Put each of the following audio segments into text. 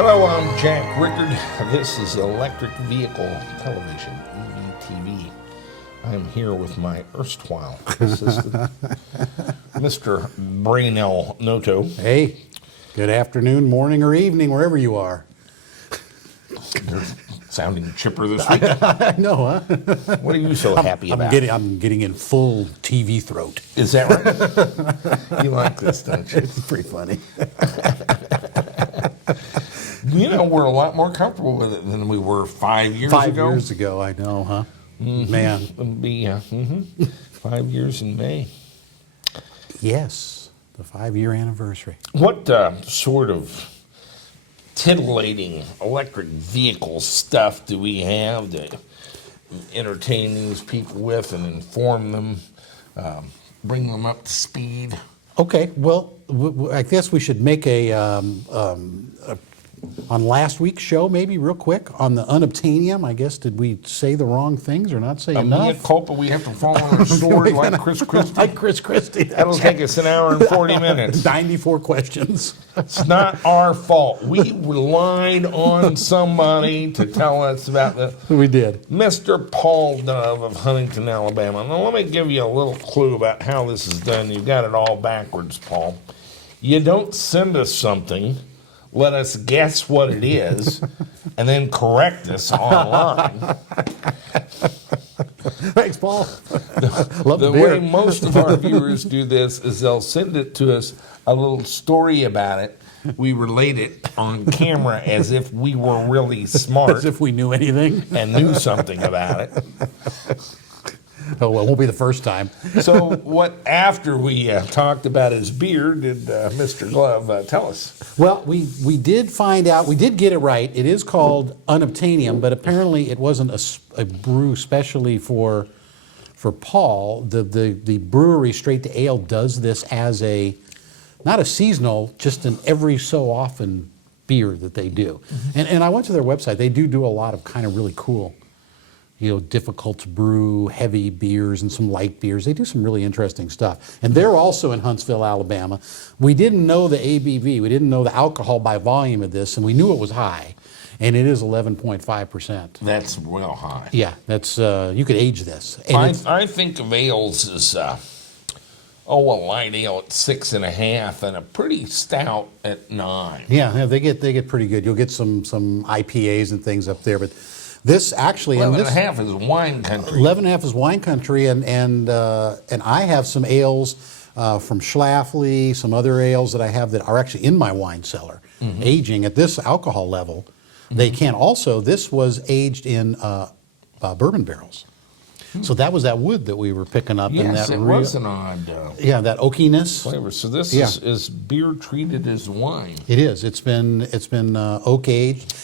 Hello, I'm Jack Rickard. This is Electric Vehicle Television, EVTV. I'm here with my erstwhile assistant, Mr. Brainell Noto. Hey, good afternoon, morning, or evening, wherever you are. You're sounding chipper this week. I know, huh? What are you so happy about? I'm getting in full TV throat. Is that right? You like this, don't you? It's pretty funny. You know, we're a lot more comfortable with it than we were 5 years ago. 5 years ago, I know, huh? Mm-hmm. Man. It'll be 5 years in May. Yes, the 5-year anniversary. What sort of titillating electric vehicle stuff do we have to entertain these people with and inform them, bring them up to speed? Okay, well, I guess we should make on last week's show, maybe real quick, on the unobtainium, I guess, did we say the wrong things or not say enough? Mea culpa, we have to fall on our sword like Chris Christie. Like Chris Christie. That'll take us an hour and 40 minutes. 94 questions. It's not our fault. We relied on somebody to tell us about the... We did. Mr. Paul Dove of Huntington, Alabama. Now, let me give you a little clue about how this is done. You've got it all backwards, Paul. You don't send us something, let us guess what it is, and then correct us online. Thanks, Paul. Love The beer. way most of our viewers do this is they'll send it to us, a little story about it. We relate it on camera as if we were really smart. As if we knew anything. And knew something about it. Oh, well, it won't be the first time. So what, after we talked about his beer, did Mr. Glove tell us? Well, we did find out, we did get it right. It is called unobtainium, but apparently it wasn't a brew specially for Paul. The brewery Straight to Ale does this as not a seasonal, just an every so often beer that they do. Mm-hmm. And I went to their website. They do a lot of kind of really cool, difficult to brew, heavy beers and some light beers. They do some really interesting stuff. And they're also in Huntsville, Alabama. We didn't know the ABV. We didn't know the alcohol by volume of this, and we knew it was high. And it is 11.5%. That's real high. Yeah, that's you could age this. And I think of ales as a light ale at 6.5 and a pretty stout at 9. Yeah, they get pretty good. You'll get some IPAs and things up there, but this actually 11.5 is wine country. 11.5 is wine country, and I have some ales from Schlafly, some other ales that I have that are actually in my wine cellar, aging at this alcohol level. They can also. This was aged in bourbon barrels. So that was that wood that we were picking up. Yes, in that it was an odd that oakiness flavor. So this is beer treated as wine. It is. It's been oak aged.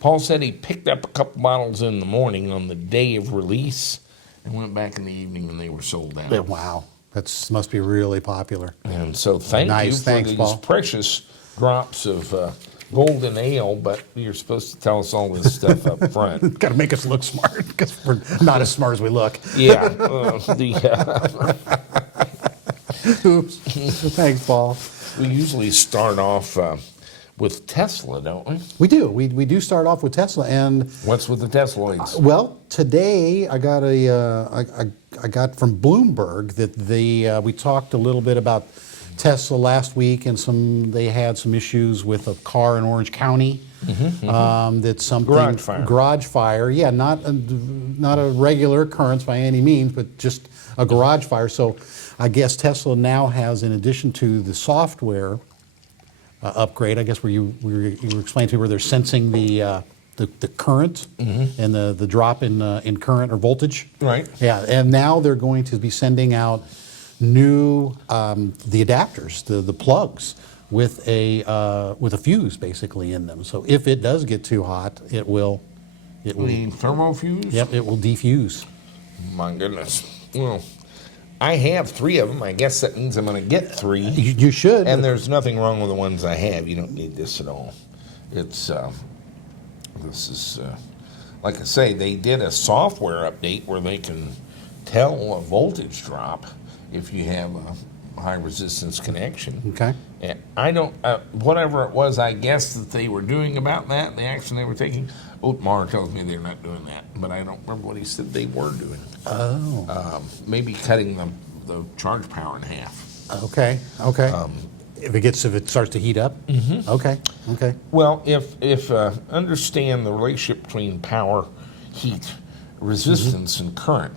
Paul said he picked up a couple bottles in the morning on the day of release and went back in the evening and they were sold out. Yeah, wow, that must be really popular. And so thank you for these Paul. precious drops of golden ale, but you're supposed to tell us all this stuff up front. Got to make us look smart because we're not as smart as we look. Yeah. Oops. Thanks, Paul. We usually start off with Tesla, don't we? We do. We do start off with Tesla, and What's with the Tesloids? well, today I got I got from Bloomberg that we talked a little bit about Tesla last week, and they had some issues with a car in Orange County. That's something garage fire. Yeah, not a regular occurrence by any means, but just a garage fire. So I guess Tesla now has, in addition to the software upgrade, I guess where you were explaining to me where they're sensing the current and the drop in current or voltage. Right. Yeah, and now they're going to be sending out new the adapters, the plugs with a fuse basically in them. So if it does get too hot, it will. The thermo fuse? Yep, it will defuse. My goodness. Well, I have 3 of them. I guess that means I'm going to get 3. You should. And there's nothing wrong with the ones I have. You don't need this at all. It's this is like I say, they did a software update where they can tell a voltage drop if you have high resistance connection. Okay. And I don't, whatever it was, I guess that they were doing about that, the action they were taking. Otmar tells me they're not doing that, but I don't remember what he said they were doing. Oh. Maybe cutting the charge power in half. Okay. Okay. If it starts to heat up. Mm-hmm. Okay. Okay. Well, if understand the relationship between power, heat, resistance, and current.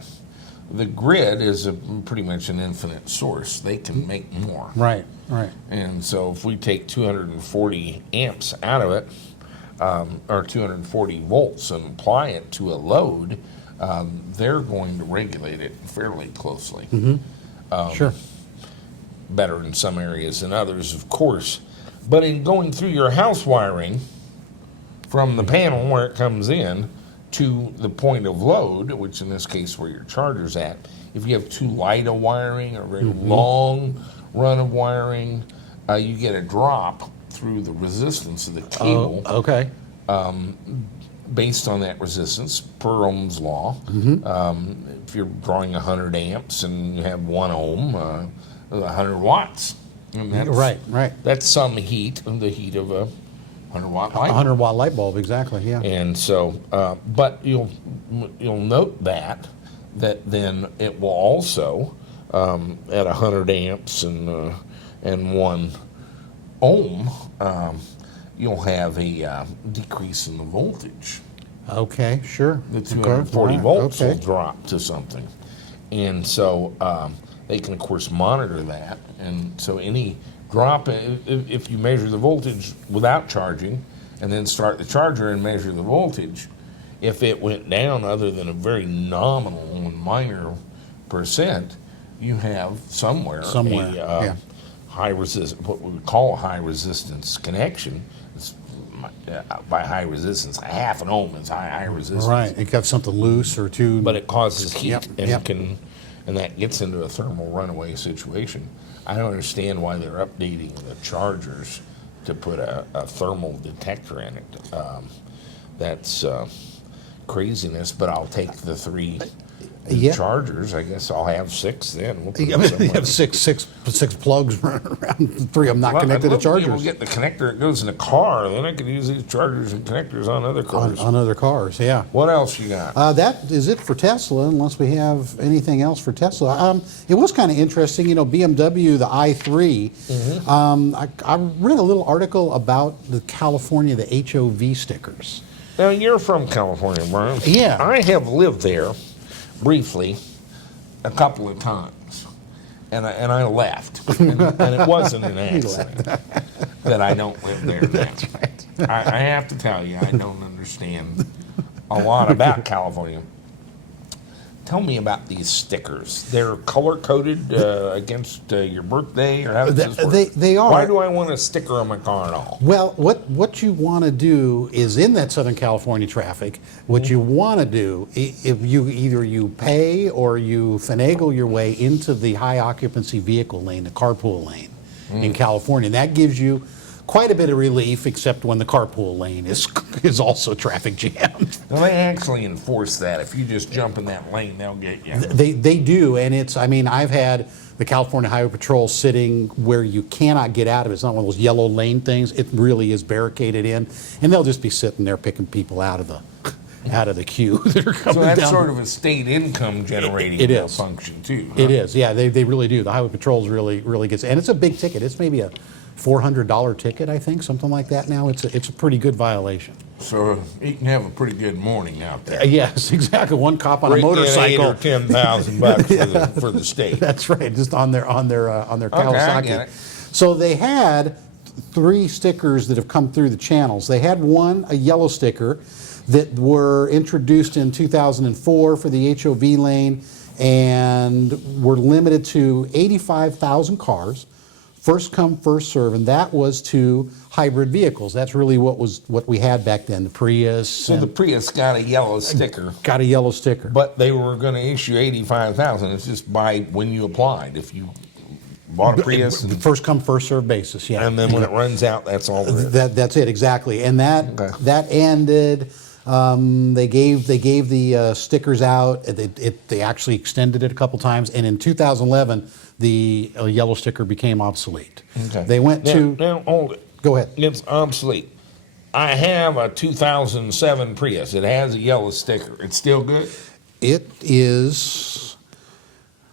The grid is pretty much an infinite source. They can make more. Right. Right. And so if we take 240 amps out of it, or 240 volts, and apply it to a load, they're going to regulate it fairly closely. Sure. Better in some areas than others, of course. But in going through your house wiring, from the panel where it comes in to the point of load, which in this case where your charger's at, if you have too light a wiring or very long run of wiring, you get a drop through the resistance of the cable. Oh, okay. Based on that resistance, per Ohm's law. If you're drawing 100 amps and you have 1 ohm, 100 watts. And that's, Right. That's some heat, the heat of a 100-watt light. 100-watt light bulb, exactly. Yeah. And so, but you'll note that then it will also at 100 amps and 1 ohm, you'll have a decrease in the voltage. Okay. Sure. The 240 Okay. volts Okay. will drop to something, and so they can of course monitor that. And so any drop, if you measure the voltage without charging, and then start the charger and measure the voltage, if it went down other than a very nominal and minor percent, you have somewhere. Yeah. High resist, what we would call a high resistance connection. It's, by high resistance, half an ohm is high resistance. Right. It got something loose or too. But it causes heat, Yep, and yep. and that gets into a thermal runaway situation. I don't understand why they're updating the chargers to put a thermal detector in it. That's craziness. But I'll take the 3 Yeah. chargers. I guess I'll have 6 then. We'll put You them somewhere. have six plugs running around. 3 of them not Well, connected to I'd love to be able chargers. to get the connector that goes in the car. Then I could use these chargers and connectors on other cars. On other cars, yeah. What else you got? That is it for Tesla, unless we have anything else for Tesla. It was kind of interesting, BMW, the i3. I read a little article about the California, the HOV stickers. Now, you're from California, Brian. Yeah. I have lived there briefly a couple of times, and I left. And it wasn't an accident that I don't live there now. That's right. I have to tell you, I don't understand a lot about California. Tell me about these stickers. They're color-coded against your birthday, or how does this work? They are. Why do I want a sticker on my car at all? Well, what you want to do is in that Southern California traffic, what you want to do, if you pay or you finagle your way into the high occupancy vehicle lane, the carpool lane in California, and that gives you quite a bit of relief, except when the carpool lane is also traffic jammed. Well, they actually enforce that. If you just jump in that lane, they'll get you. They do, and I've had the California Highway Patrol sitting where you cannot get out of it. It's not one of those yellow lane things. It really is barricaded in, and they'll just be sitting there picking people out of the queue that are coming So that's down. sort of a state income generating It is. function too. Huh? It is, yeah. They really do. The Highway Patrol's really gets, and it's a big ticket. It's maybe a $400 ticket, I think, something like that. Now it's a pretty good violation. So you can have a pretty good morning out there. Yes, exactly. One cop on a Rake in motorcycle. $8,000 or $10,000 for the state. That's right, just on their Kawasaki. I get it. So they had 3 stickers that have come through the channels. They had a yellow sticker that were introduced in 2004 for the HOV lane and were limited to 85,000 cars. First come, first serve, and that was to hybrid vehicles. That's really what we had back then, the Prius. So the Prius got a yellow sticker, got a yellow sticker. but they were going to issue 85,000. It's just by when you applied. If you bought a Prius, First come, first serve basis, yeah. and then when it runs out, that's all there is. That's it, exactly. And that Okay. that ended They gave the stickers out. They actually extended it a couple times, and in 2011, the yellow sticker became obsolete. Okay. They went Now, hold it. Go ahead. It's obsolete. I have a 2007 Prius. It has a yellow sticker. It's still good? It is,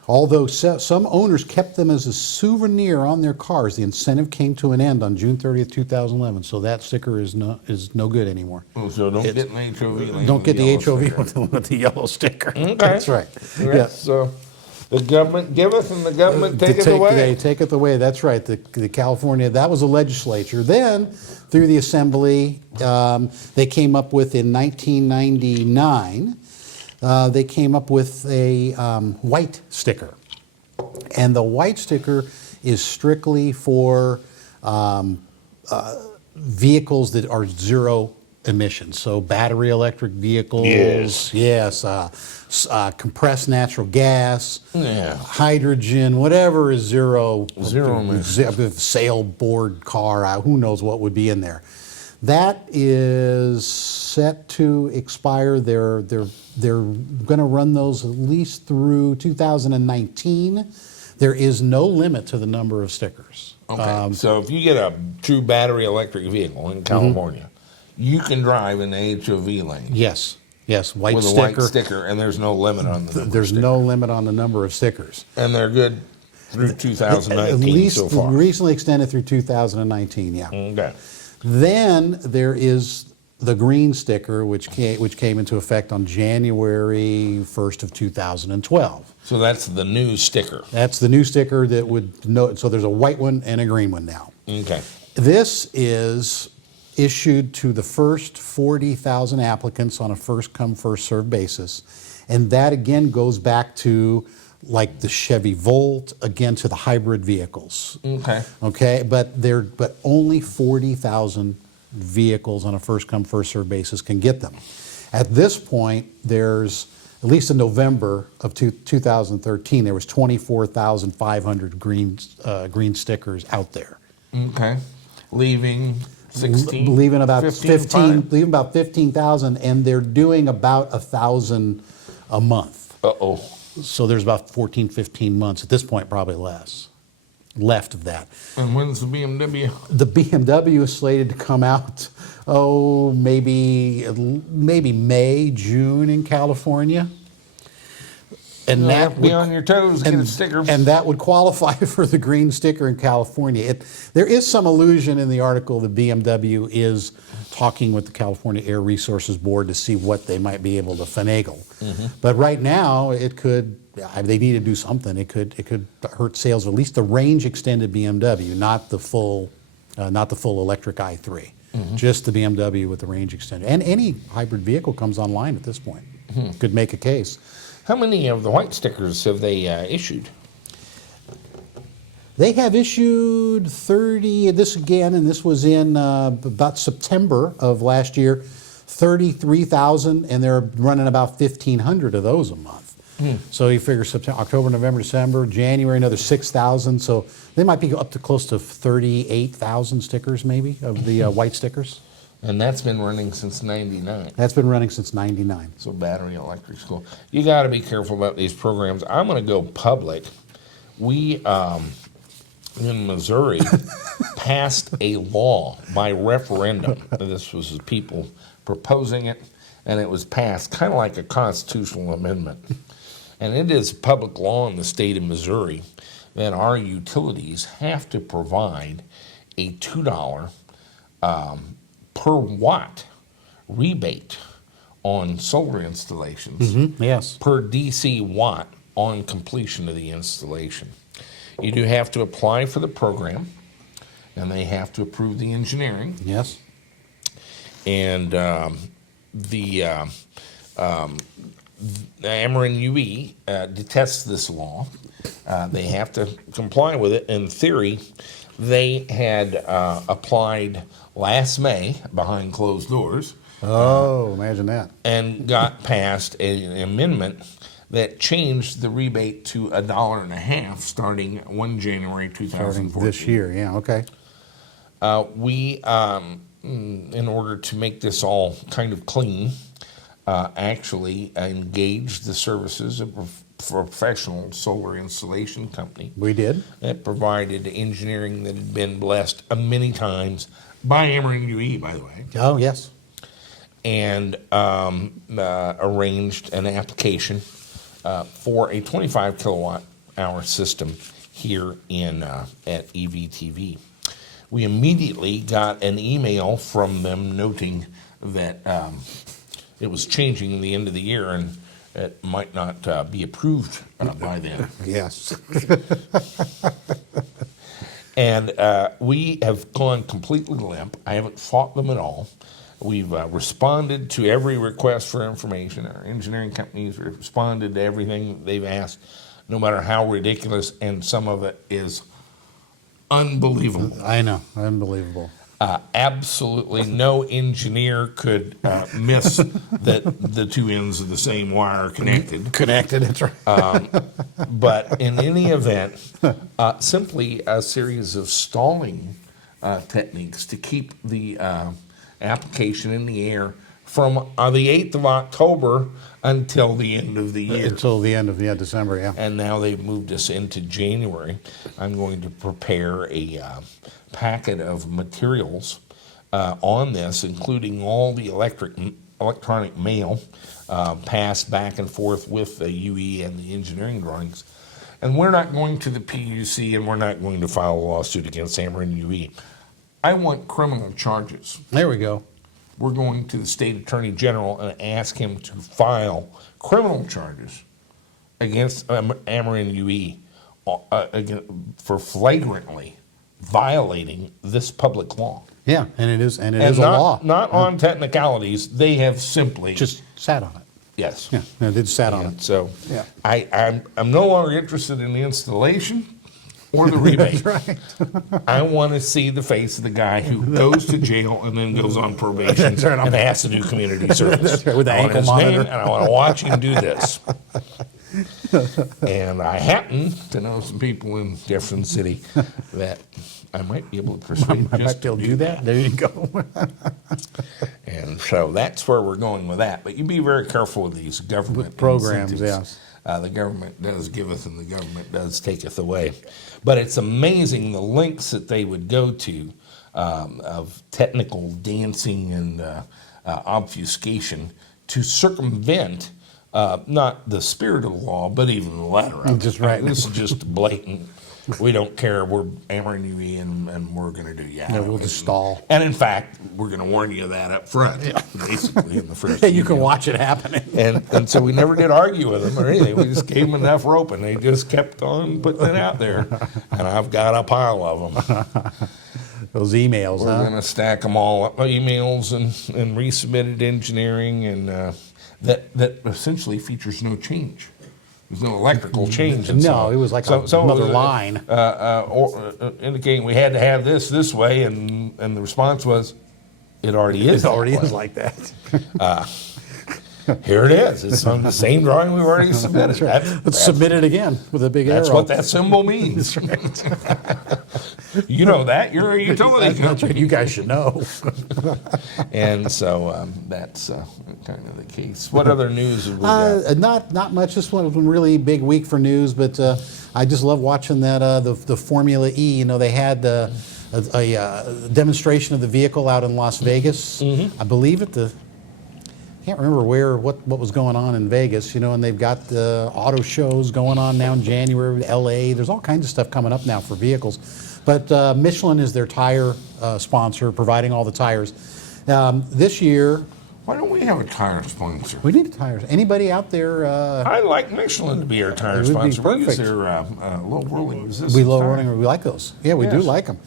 although some owners kept them as a souvenir on their cars, the incentive came to an end on June 30th, 2011. So that sticker is no good anymore. Oh, so don't get an HOV. Don't get the yellow HOV sticker. with the yellow sticker. Okay. That's right. That's, the government giveth and the government taketh away. They take it away. That's right. The California, that was a legislature. Then, through the assembly, they came up with, in 1999, they came up with a white sticker. And the white sticker is strictly for vehicles that are zero emissions. So battery electric vehicles, compressed natural gas, hydrogen, whatever is zero emissions. Sailboard car, who knows what would be in there. That is set to expire. They're going to run those at least through 2019. There is no limit to the number of stickers. Okay. So if you get a true battery electric vehicle in California, you can drive in the HOV lane. Yes, white with sticker. a white sticker, and there's no limit on the number. There's no limit on the number of stickers. And they're good through 2019 At least so far. recently extended through 2019. Yeah. Okay. Then there is the green sticker, which came into effect on January 1st of 2012. So that's the new sticker. That's the new sticker that would know. So there's a white one and a green one now. Okay. This is issued to the first 40,000 applicants on a first-come, first-served basis. And that, again, goes back to, like, the Chevy Volt, again, to the hybrid vehicles. Okay, but only 40,000 vehicles on a first-come, first-served basis can get them. At this point, there's, at least in November of 2013, there was 24,500 green stickers out there. Okay. Leaving 16? Leaving about 15, leaving about 15,000, and they're doing about 1,000 a month. Uh-oh. So there's about 14, 15 months, at this point probably left of that. And when's the BMW? The BMW is slated to come out, maybe May, June in California. And You'll that have to be would, on your toes to get a sticker. and that would qualify for the green sticker in California. There is some allusion in the article that BMW is talking with the California Air Resources Board to see what they might be able to finagle. But right now, they need to do something. It could hurt sales of at least the range extended BMW, not the full electric i3. Just the BMW with the range extended. And any hybrid vehicle comes online at this point. Could make a case. How many of the white stickers have they issued? They have issued 30, this was in about September of last year, 33,000, and they're running about 1,500 of those a month. So you figure September, October, November, December, January, another 6,000. So they might be up to close to 38,000 stickers maybe of the white stickers. And that's been running since 99. That's been running since 99. So battery electric school. You got to be careful about these programs. I'm going to go public. We, in Missouri, passed a law by referendum. This was people proposing it, and it was passed kind of like a constitutional amendment. And it is public law in the state of Missouri that our utilities have to provide a $2 per watt rebate on solar installations. Yes. Per DC watt on completion of the installation. You do have to apply for the program, and they have to approve the engineering. Yes. And the Ameren UE detests this law. They have to comply with it. In theory, they had applied last May behind closed doors. Oh, imagine that. And got passed an amendment that changed the rebate to $1.50 starting 1 January 2014. Starting this year, yeah, okay. We in order to make this all kind of clean, actually engaged the services of a professional solar installation company. We did. That provided engineering that had been blessed many times by Karman Ghia, by the way, Oh, yes. and arranged an application for a 25 kilowatt hour system here at EVTV. We immediately got an email from them noting that it was changing the end of the year and it might not be approved by them. Yes. And we have gone completely limp. I haven't fought them at all. We've responded to every request for information. Our engineering companies have responded to everything they've asked, no matter how ridiculous, and some of it is unbelievable. I know. Unbelievable. Absolutely no engineer could miss that the two ends of the same wire are connected. Connected, that's right. But in any event, simply a series of stalling techniques to keep the application in the air from the 8th of October until the end of the year. Until the end of December, yeah. And now they've moved us into January. I'm going to prepare a packet of materials on this, including all the electronic mail passed back and forth with the UE and the engineering drawings. And we're not going to the PUC, and we're not going to file a lawsuit against Karman Ghia. I want criminal charges. There we go. We're going to the state attorney general and ask him to file criminal charges against Karman Ghia for flagrantly violating this public law. Yeah, and it is a not, law. Not on technicalities. They have simply Just sat on it. yes. Yeah, no, they just sat on it. So Yeah. I'm no longer interested in the installation or the rebate. Right. I want to see the face of the guy who goes to jail and then goes on probation That's right. and has to do community service. That's right, with the I want ankle his monitor. name, and I want to watch him do this. And I happen to know some people in Jefferson City that I might be able to persuade I just might be able to do that. There you go. And so that's where we're going with that. But you be very careful with these government programs, incentives. yes. The government does giveth and the government does taketh away. But it's amazing the lengths that they would go to of technical dancing and obfuscation to circumvent not the spirit of the law, but even the letter of it. Just right. I mean, this is just blatant. We don't care. We're Karman Ghia and we're going to do Yeah, we'll just stall. And in fact, we're going to warn you of that up front, basically in the first. Hey, you can email. watch it happening. And so we never did argue with them or anything. We just gave them enough rope, and they just kept on putting it out there. And I've got a pile of them. Those emails, We're huh? going to stack them all up, emails and resubmitted engineering, and that essentially features no change. There's no electrical change. And No, it was like another line. Indicating we had to have this way, and the response was, it already is. It already that is way. like that. Here it is. It's on the same drawing we've already submitted. Let's submit it again with a big That's arrow. what that symbol means. You know that. You're a utility That's company. right. You guys should know. And so that's kind of the case. What other news have we got? Not much. This one was a really big week for news, but I just love watching that the Formula E. You know, they had a demonstration of the vehicle out in Las Vegas. Mm-hmm. I believe can't remember what was going on in Vegas. You know, and they've got the auto shows going on now in January. LA. There's all kinds of stuff coming up now for vehicles. But Michelin is their tire sponsor, providing all the tires. This year, Why don't we have a tire sponsor? we need tires. Anybody out there? I'd like Michelin to be our tire It would be sponsor. We use perfect. their low whirling resistance. We low tire. running. We like those. Yeah, we do Yes. like them.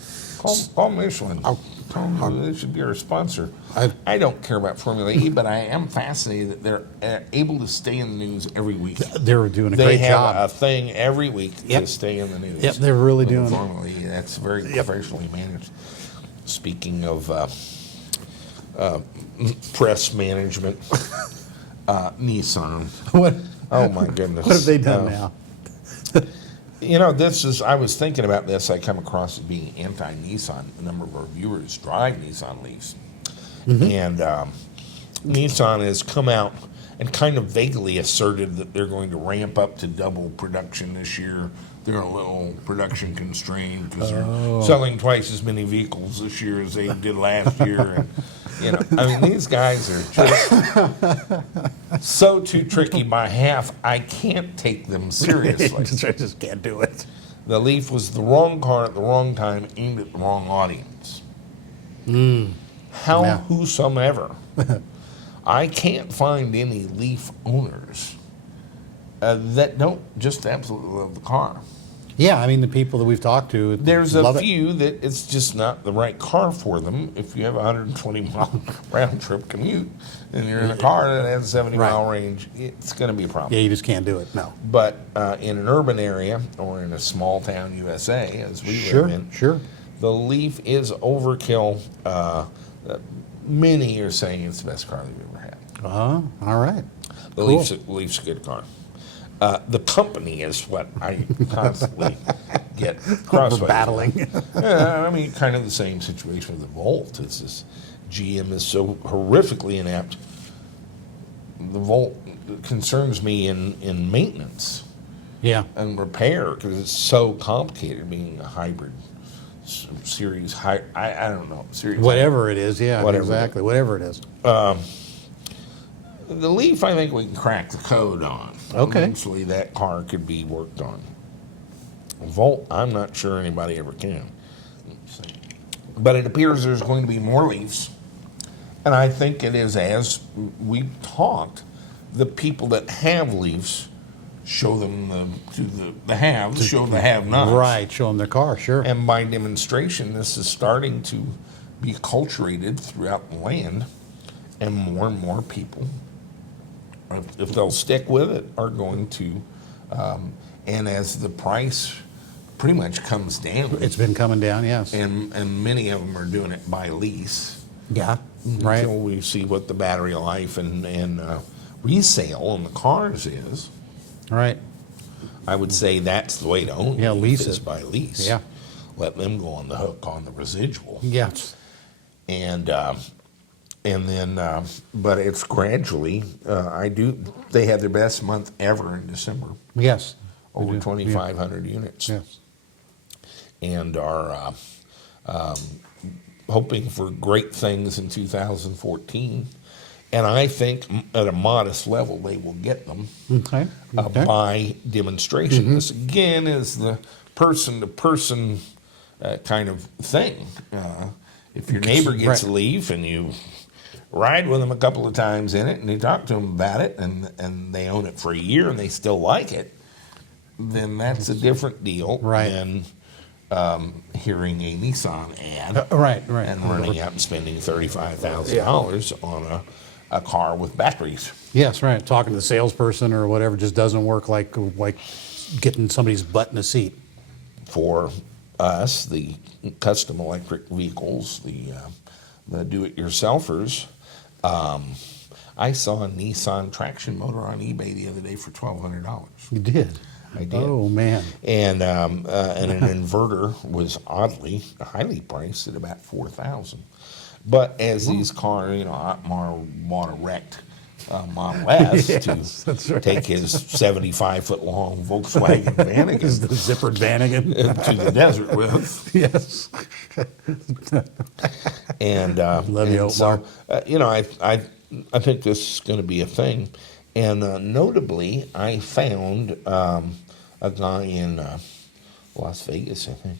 Call Michelin. Tell them they should be our sponsor. I- I don't care about Formula E, but I am fascinated that they're able to stay in the news every week. They're doing a They great have job. a thing every week Yep. to stay in the news. Yep, they're really with the doing it. Formula E. That's very professionally managed. Speaking of press management, Nissan. What? Oh my goodness! What have they done now? You know, I was thinking about this. I come across as being anti-Nissan. A number of our viewers drive Nissan Leafs. And Nissan has come out and kind of vaguely asserted that they're going to ramp up to double production this year. They're a little production constrained because they're selling twice as many vehicles this year as they did last year. And, I mean, these guys are just so too tricky by half. I can't take them seriously. I just can't do it. The Leaf was the wrong car at the wrong time, aimed at the wrong audience. Howsoever, I can't find any Leaf owners that don't just absolutely love the car. Yeah, I mean, the people that we've talked to, There's love a it. few that it's just not the right car for them. If you have a 120-mile round-trip commute and you're in a car that has a 70-mile range, it's going to be a problem. Yeah, you just can't do it, no. But in an urban area or in a small-town USA, as we live in, Sure. the Leaf is overkill. Many are saying it's the best car they've ever had. All right. The Leaf's a good car. The company is what I constantly get crossways. We're battling. I mean, kind of the same situation with the Volt. It's this GM is so horrifically inept. The Volt concerns me in maintenance Yeah. and repair because it's so complicated being a hybrid series. I don't know. Series. Whatever it is, yeah, Whatever. exactly. Whatever it is. The Leaf, I think we can crack the code on. Okay. Eventually, that car could be worked on. Volt, I'm not sure anybody ever can. But it appears there's going to be more Leafs. And I think it is, as we talked, the people that have Leafs show them to the haves, show the have-nots. Right, show them their car, sure. And by demonstration, this is starting to be acculturated throughout the land, and more people, if they'll stick with it, are going to. And as the price pretty much comes down, It's been coming down, yes. and many of them are doing it by lease. Yeah, right. Until we see what the battery life and resale on the cars is. Right. I would say that's the way to own Yeah, a lease is it. by lease. Yeah. Let them go on the hook on the residual. Yeah. And then, but it's gradually. They had their best month ever in December, Yes. over Yeah. 2,500 units, Yes. and are hoping for great things in 2014. And I think at a modest level they will get them Okay. Okay. by demonstration. This again is the person-to-person kind of thing. If your neighbor gets a Leaf and you ride with them a couple of times in it and you talk to them about it and they own it for a year and they still like it, then that's a different deal Right. than hearing a Nissan ad Right. and running out and spending $35,000 on a car with batteries. Yes, right. Talking to the salesperson or whatever just doesn't work like getting somebody's butt in a seat. For us, the custom electric vehicles, the do-it-yourselfers, I saw a Nissan traction motor on eBay the other day for $1,200. You did? I did. Oh, man. And an inverter was oddly highly priced at about $4,000. But as these cars, Otmar bought a wrecked Model S Yes, that's to right. take his 75-foot-long Volkswagen Vanagon Is the zippered Vanagon? to the desert with. Yes. And Love you, and so, Otmar. I think this is going to be a thing. And notably, I found a guy in Las Vegas, I think,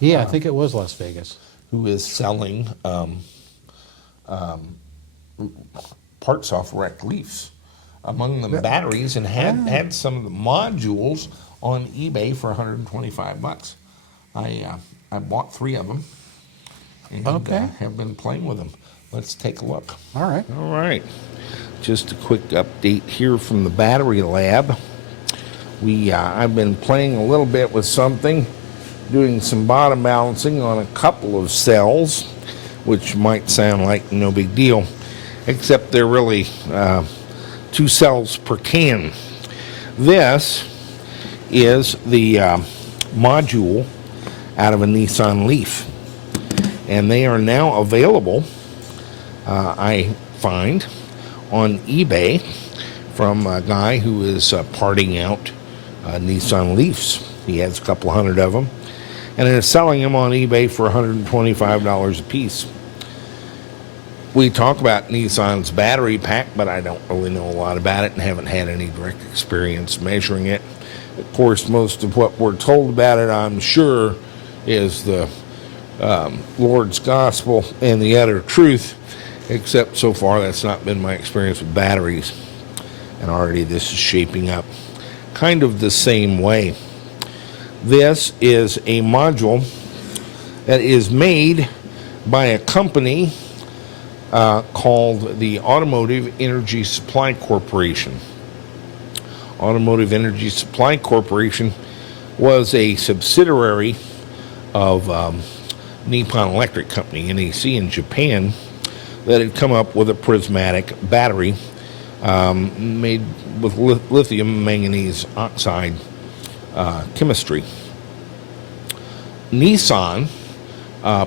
Yeah, I think it was Las Vegas. who is selling parts off wrecked Leafs, among them batteries, and had some of the modules on eBay for $125. I bought 3 of them and Okay. have been playing with them. Let's take a look. All right. All right. Just a quick update here from the battery lab. I've been playing a little bit with something, doing some bottom balancing on a couple of cells, which might sound like no big deal, except they're really 2 cells per can. This is the module out of a Nissan Leaf, and they are now available I find on eBay from a guy who is parting out Nissan Leafs. He has a couple hundred of them, and is selling them on eBay for $125 a piece. We talk about Nissan's battery pack, but I don't really know a lot about it and haven't had any direct experience measuring it. Of course, most of what we're told about it, I'm sure, is the Lord's gospel and the utter truth, except so far that's not been my experience with batteries. And already this is shaping up kind of the same way. This is a module that is made by a company called the Automotive Energy Supply Corporation. Automotive Energy Supply Corporation was a subsidiary of Nippon Electric Company, NEC, in Japan, that had come up with a prismatic battery made with lithium manganese oxide chemistry. Nissan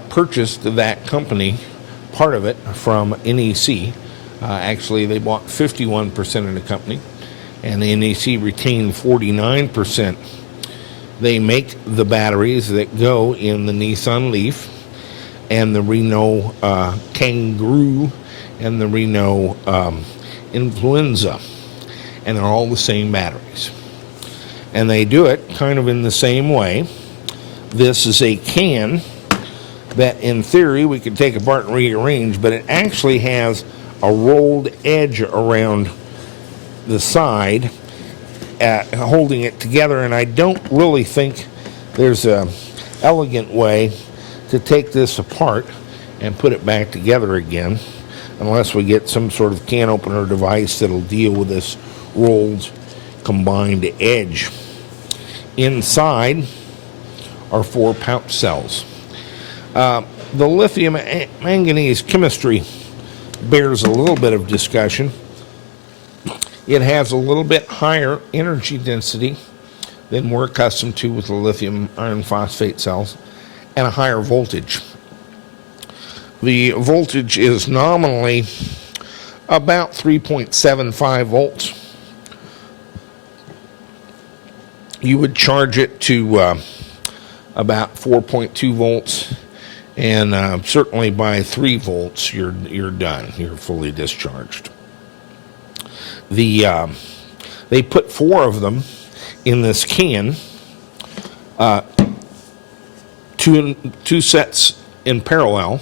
purchased that company, part of it, from NEC. Actually, they bought 51% of the company, and the NEC retained 49%. They make the batteries that go in the Nissan Leaf and the Renault Kangaroo and the Renault Influenza, and they're all the same batteries. And they do it kind of in the same way. This is a can that, in theory, we could take apart and rearrange, but it actually has a rolled edge around the side, holding it together, and I don't really think there's an elegant way to take this apart and put it back together again, unless we get some sort of can opener device that'll deal with this rolled combined edge. Inside are 4 pouch cells. The lithium manganese chemistry bears a little bit of discussion. It has a little bit higher energy density than we're accustomed to with the lithium iron phosphate cells, and a higher voltage. The voltage is nominally about 3.75 volts. You would charge it to about 4.2 volts, and certainly by 3 volts you're done. You're fully discharged. They put 4 of them in this can, two sets in parallel,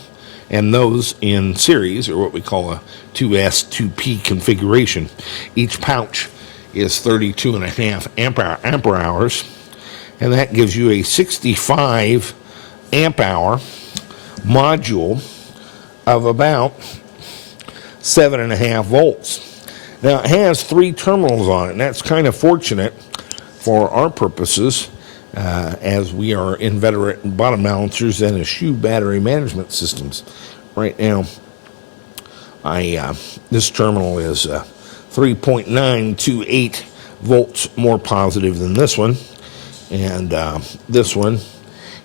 and those in series, or what we call a 2S 2P configuration. Each pouch is 32.5 ampere hours, and that gives you a 65 amp hour module of about 7.5 volts. Now, it has 3 terminals on it, and that's kind of fortunate for our purposes, as we are inveterate bottom balancers and eschew battery management systems. Right now, this terminal is 3.928 volts more positive than this one, and this one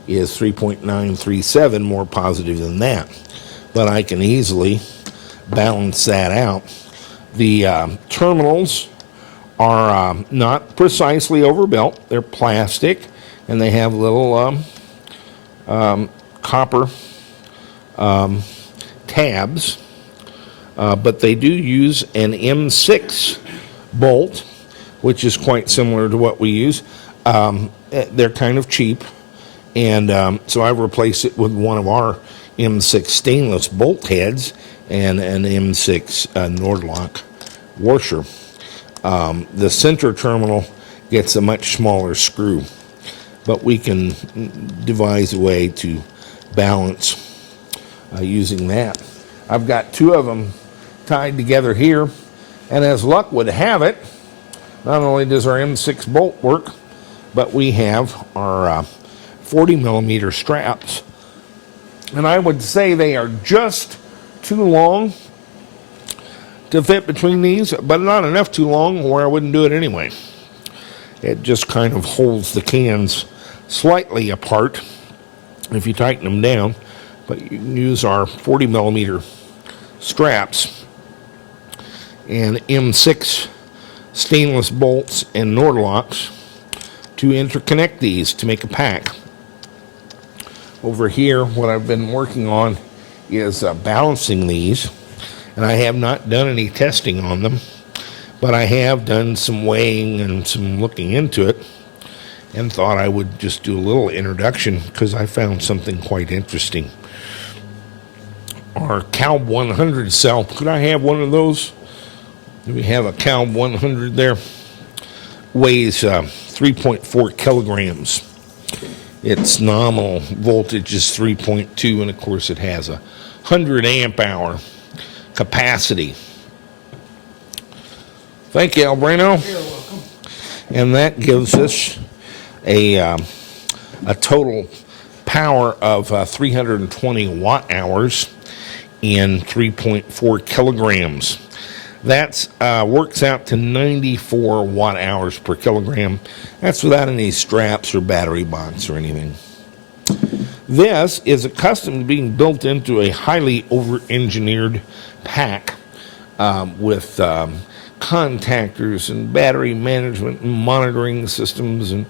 is 3.937 more positive than that. But I can easily balance that out. The terminals are not precisely overbuilt. They're plastic, and they have little copper tabs, but they do use an M6 bolt, which is quite similar to what we use. They're kind of cheap, and so I've replaced it with one of our M6 stainless bolt heads and an M6 Nordlock washer. The center terminal gets a much smaller screw, but we can devise a way to balance using that. I've got 2 of them tied together here, and as luck would have it, not only does our M6 bolt work, but we have our 40 millimeter straps, and I would say they are just too long to fit between these, but not enough too long where I wouldn't do it anyway. It just kind of holds the cans slightly apart if you tighten them down, but you can use our 40 millimeter straps and M6 stainless bolts and Nordlocks to interconnect these to make a pack. Over here, what I've been working on is balancing these, and I have not done any testing on them, but I have done some weighing and some looking into it, and thought I would just do a little introduction because I found something quite interesting. Our Calb 100 cell, could I have one of those? Do we have a Calb 100 there? Weighs 3.4 kilograms. Its nominal voltage is 3.2, and of course it has a 100 amp hour capacity. Thank you, Albrano. You're welcome. And that gives us a total power of 320 watt hours in 3.4 kilograms. That works out to 94 watt hours per kilogram. That's without any straps or battery box or anything. This is accustomed to being built into a highly over-engineered pack with contactors and battery management and monitoring systems and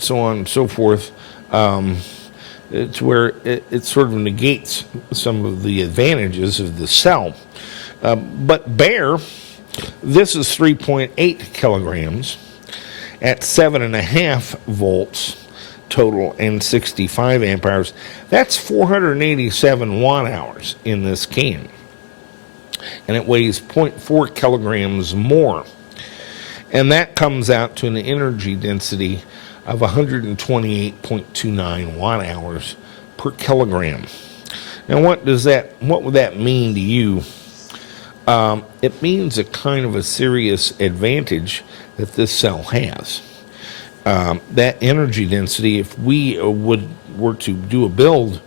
so on and so forth. To where it sort of negates some of the advantages of the cell. But bare, this is 3.8 kilograms at 7.5 volts total and 65 amp hours. That's 487 watt hours in this can. And it weighs 0.4 kilograms more. And that comes out to an energy density of 128.29 watt hours per kilogram. Now, what would that mean to you? It means a kind of a serious advantage that this cell has. That energy density, if we were to do a build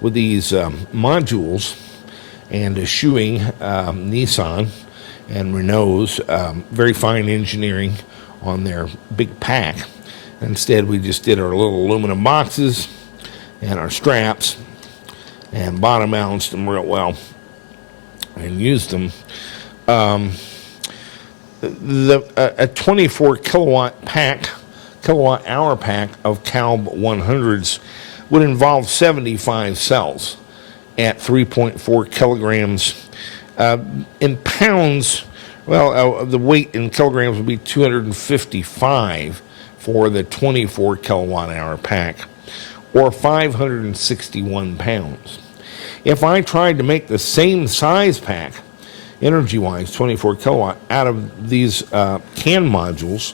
with these modules and eschewing Nissan and Renault's very fine engineering on their big pack. Instead, we just did our little aluminum boxes and our straps and bottom balanced them real well and used them. A 24 kilowatt hour pack of Calb 100s would involve 75 cells at 3.4 kilograms. In pounds, the weight in kilograms would be 255 for the 24 kilowatt hour pack, or 561 pounds. If I tried to make the same size pack, energy-wise, 24 kilowatt, out of these can modules,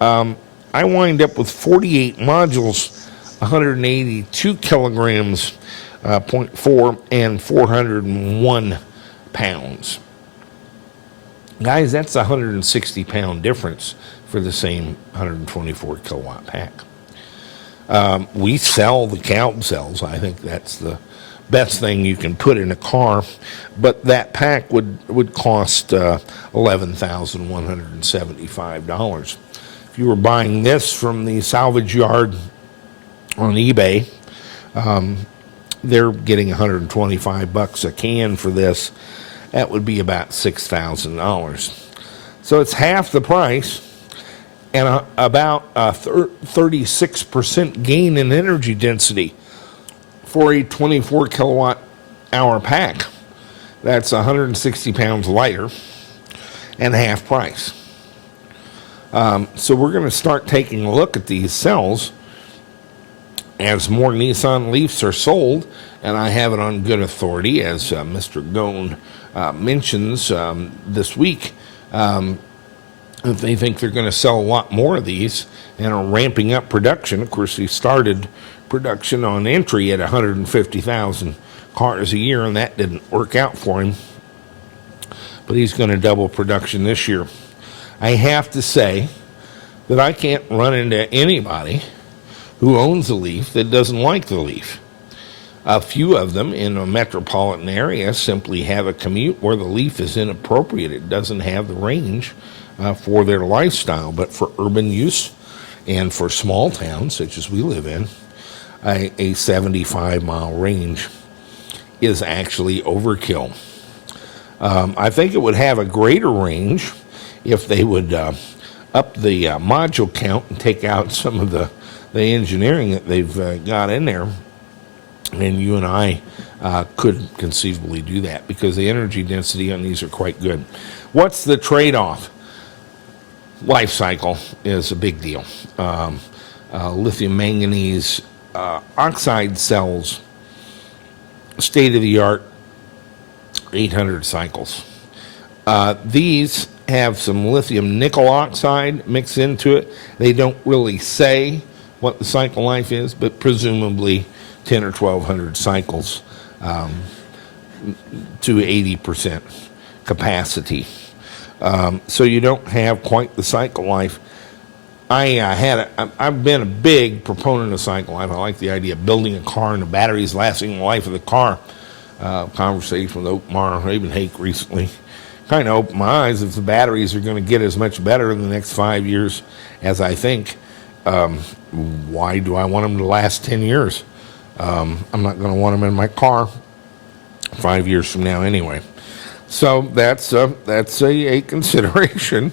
I wind up with 48 modules, 182 kilograms, 0.4, and 401 pounds. Guys, that's a 160 pound difference for the same 124 kilowatt pack. We sell the Calb cells. I think that's the best thing you can put in a car, but that pack would cost $11,175. If you were buying this from the salvage yard on eBay, they're getting $125 a can for this. That would be about $6,000. So it's half the price and about a 36% gain in energy density for a 24 kilowatt hour pack. That's 160 pounds lighter and half price. So we're going to start taking a look at these cells as more Nissan Leafs are sold, and I have it on good authority, as Mr. Gone mentions this week. They think they're going to sell a lot more of these and are ramping up production. Of course, he started production on entry at 150,000 cars a year, and that didn't work out for him. But he's going to double production this year. I have to say that I can't run into anybody who owns a Leaf that doesn't like the Leaf. A few of them in a metropolitan area simply have a commute where the Leaf is inappropriate. It doesn't have the range for their lifestyle, but for urban use and for small towns such as we live in, a 75-mile range is actually overkill. I think it would have a greater range if they would up the module count and take out some of the engineering that they've got in there. And you and I could conceivably do that because the energy density on these are quite good. What's the trade-off? Life cycle is a big deal. Lithium manganese oxide cells, state-of-the-art, 800 cycles. These have some lithium nickel oxide mixed into it. They don't really say what the cycle life is, but presumably 10 or 1200 cycles to 80% capacity. So you don't have quite the cycle life. I've been a big proponent of cycle life. I like the idea of building a car and the batteries lasting the life of the car. Conversation with Oakmar Ravenhake recently kind of opened my eyes. If the batteries are going to get as much better in the next 5 years as I think, why do I want them to last 10 years? I'm not going to want them in my car 5 years from now anyway. So that's a consideration.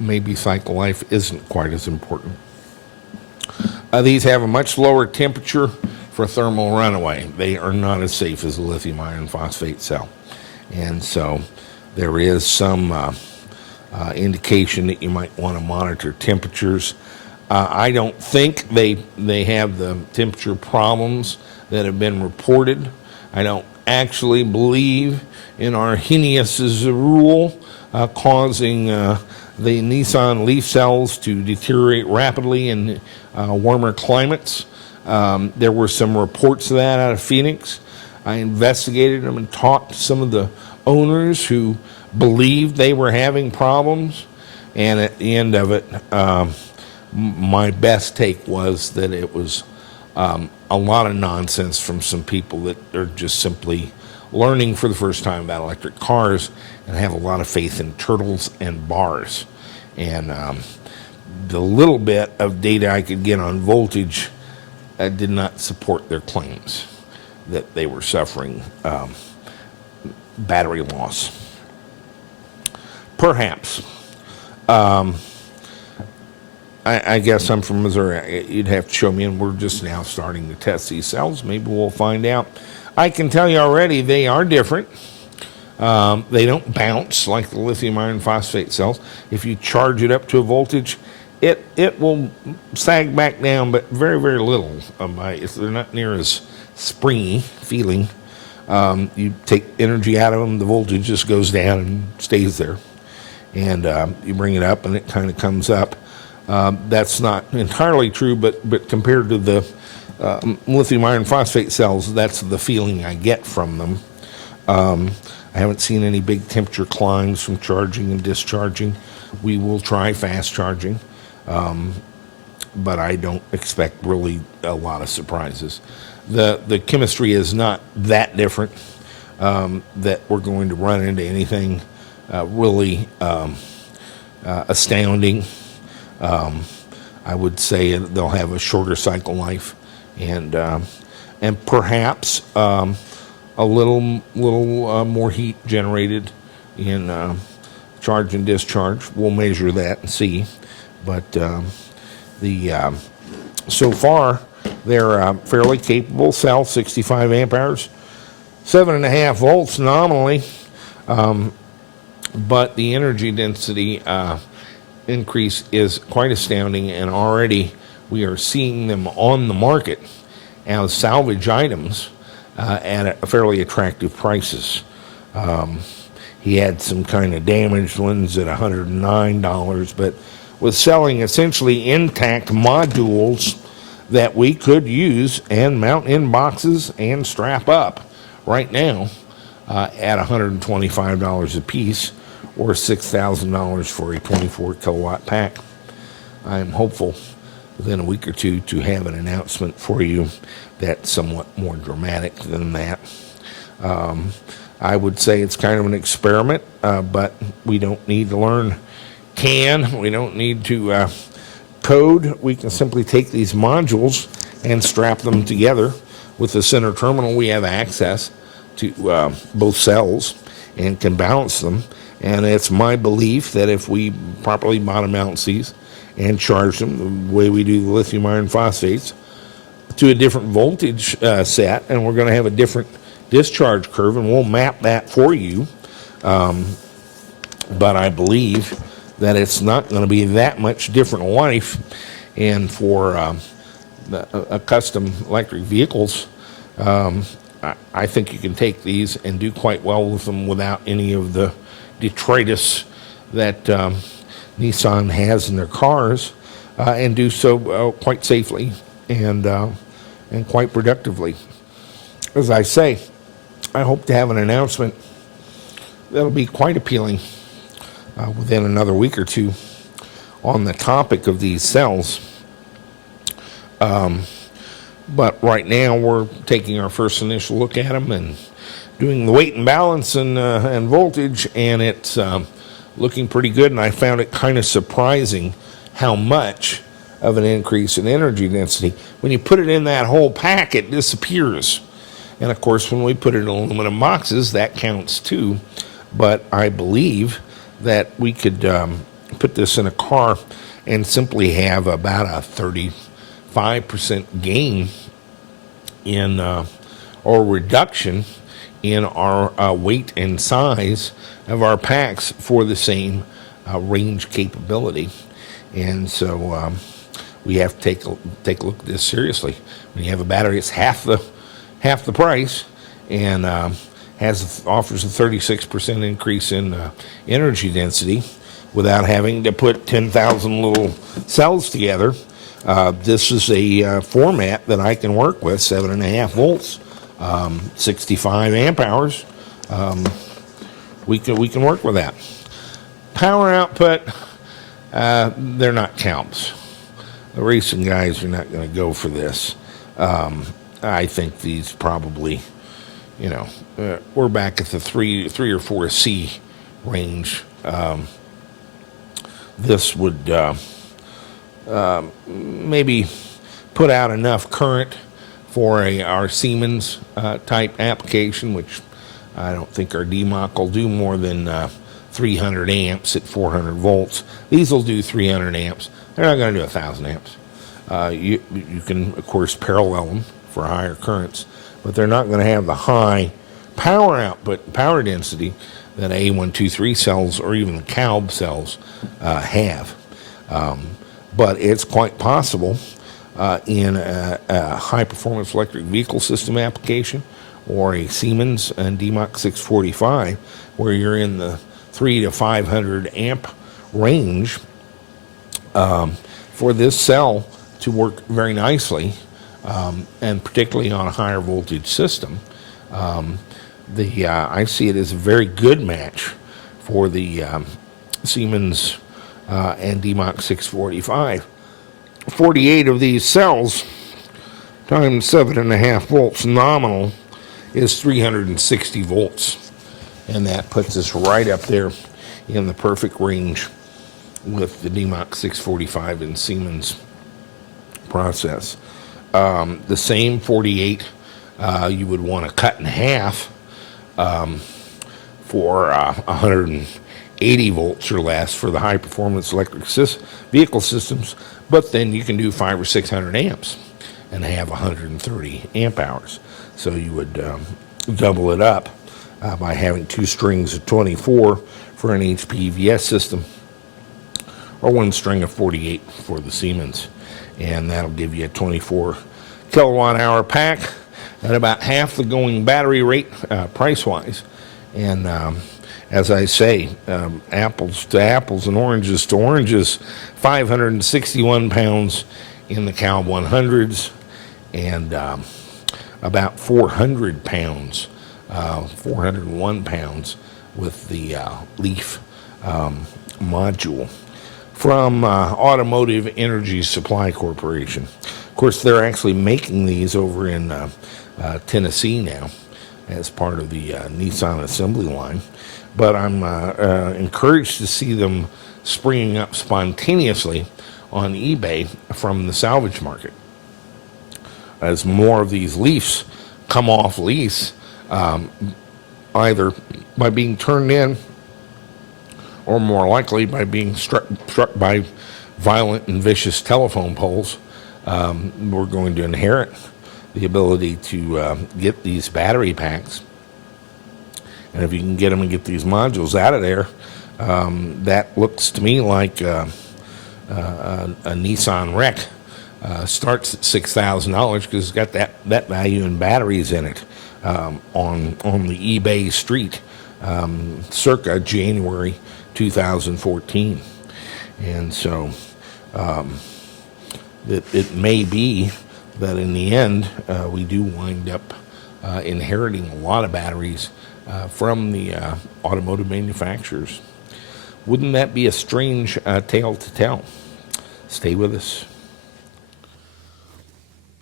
Maybe cycle life isn't quite as important. These have a much lower temperature for thermal runaway. They are not as safe as a lithium iron phosphate cell. And so there is some indication that you might want to monitor temperatures. I don't think they have the temperature problems that have been reported. I don't actually believe in Arrhenius's rule causing the Nissan Leaf cells to deteriorate rapidly in warmer climates. There were some reports of that out of Phoenix. I investigated them and talked to some of the owners who believed they were having problems. And at the end of it, my best take was that it was a lot of nonsense from some people that are just simply learning for the first time about electric cars and have a lot of faith in turtles and bars. And the little bit of data I could get on voltage did not support their claims that they were suffering battery loss. Perhaps. I guess I'm from Missouri. You'd have to show me, and we're just now starting to test these cells. Maybe we'll find out. I can tell you already they are different. They don't bounce like the lithium iron phosphate cells. If you charge it up to a voltage, it will sag back down, but very, very little. They're not near as springy feeling. You take energy out of them, the voltage just goes down and stays there. And you bring it up, and it kind of comes up. That's not entirely true, but compared to the lithium iron phosphate cells, that's the feeling I get from them. I haven't seen any big temperature climbs from charging and discharging. We will try fast charging, but I don't expect really a lot of surprises. The chemistry is not that different that we're going to run into anything really astounding. I would say they'll have a shorter cycle life, and perhaps a little more heat generated in charge and discharge. We'll measure that and see, but so far they're a fairly capable cell, 65 amp hours, 7.5 volts nominally, but the energy density increase is quite astounding, and already we are seeing them on the market as salvage items at fairly attractive prices. He had some kind of damaged ones at $109, but was selling essentially intact modules that we could use and mount in boxes and strap up right now at $125 a piece, or $6,000 for a 24 kilowatt pack. I'm hopeful within a week or two to have an announcement for you that's somewhat more dramatic than that. I would say it's kind of an experiment, but we don't need to learn CAN. We don't need to code. We can simply take these modules and strap them together. With the center terminal, we have access to both cells, and can balance them. And it's my belief that if we properly bottom balance these and charge them the way we do the lithium iron phosphates to a different voltage set, and we're going to have a different discharge curve, and we'll map that for you. But I believe that it's not going to be that much different life. And for custom electric vehicles, I think you can take these and do quite well with them without any of the detritus that Nissan has in their cars, and do so quite safely and quite productively. As I say, I hope to have an announcement that'll be quite appealing within another week or two on the topic of these cells. But right now we're taking our first initial look at them and doing the weight and balance and voltage, and it's looking pretty good. And I found it kind of surprising how much of an increase in energy density. When you put it in that whole pack, it disappears. And of course, when we put it in aluminum boxes, that counts too. But I believe that we could put this in a car and simply have about a 35% gain in or reduction in our weight and size of our packs for the same range capability. And so we have to take a look at this seriously. When you have a battery, it's half the price, and offers a 36% increase in energy density without having to put 10,000 little cells together. This is a format that I can work with, 7.5 volts, 65 amp hours. We can work with that. Power output, they're not counts. The racing guys are not going to go for this. I think these probably, we're back at the 3 or 4C range. This would maybe put out enough current for our Siemens type application, which I don't think our DMOC will do more than 300 amps at 400 volts. These will do 300 amps. They're not going to do 1,000 amps. You can, of course, parallel them for higher currents, but they're not going to have the high power output, power density that A123 cells or even the CALB cells have. But it's quite possible in a high-performance electric vehicle system application or a Siemens and DMOC 645, where you're in the 300 to 500 amp range, for this cell to work very nicely, and particularly on a higher voltage system. I see it as a very good match for the Siemens and DMOC 645. 48 of these cells times 7.5 volts nominal is 360 volts, and that puts us right up there in the perfect range with the DMOC 645 and Siemens process. The same 48 you would want to cut in half for 180 volts or less for the high performance electric vehicle systems, but then you can do 500 or 600 amps and have 130 amp hours. So you would double it up by having 2 strings of 24 for an HP EVS system, or 1 string of 48 for the Siemens, and that'll give you a 24 kilowatt hour pack at about half the going battery rate price-wise. And as I say, apples to apples and oranges to oranges, 561 pounds in the CALB 100s, and about 400 pounds, 401 pounds with the Leaf module from Automotive Energy Supply Corporation. Of course, they're actually making these over in Tennessee now as part of the Nissan assembly line. But I'm encouraged to see them springing up spontaneously on eBay from the salvage market. As more of these Leafs come off lease, either by being turned in, or more likely by being struck by violent and vicious telephone poles, we're going to inherit the ability to get these battery packs. And if you can get them and get these modules out of there, that looks to me like a Nissan Rec. Starts at $6,000 because it's got that value in batteries in it on the eBay street, circa January 2014. And so it may be that in the end we do wind up inheriting a lot of batteries from the automotive manufacturers. Wouldn't that be a strange tale to tell? Stay with us.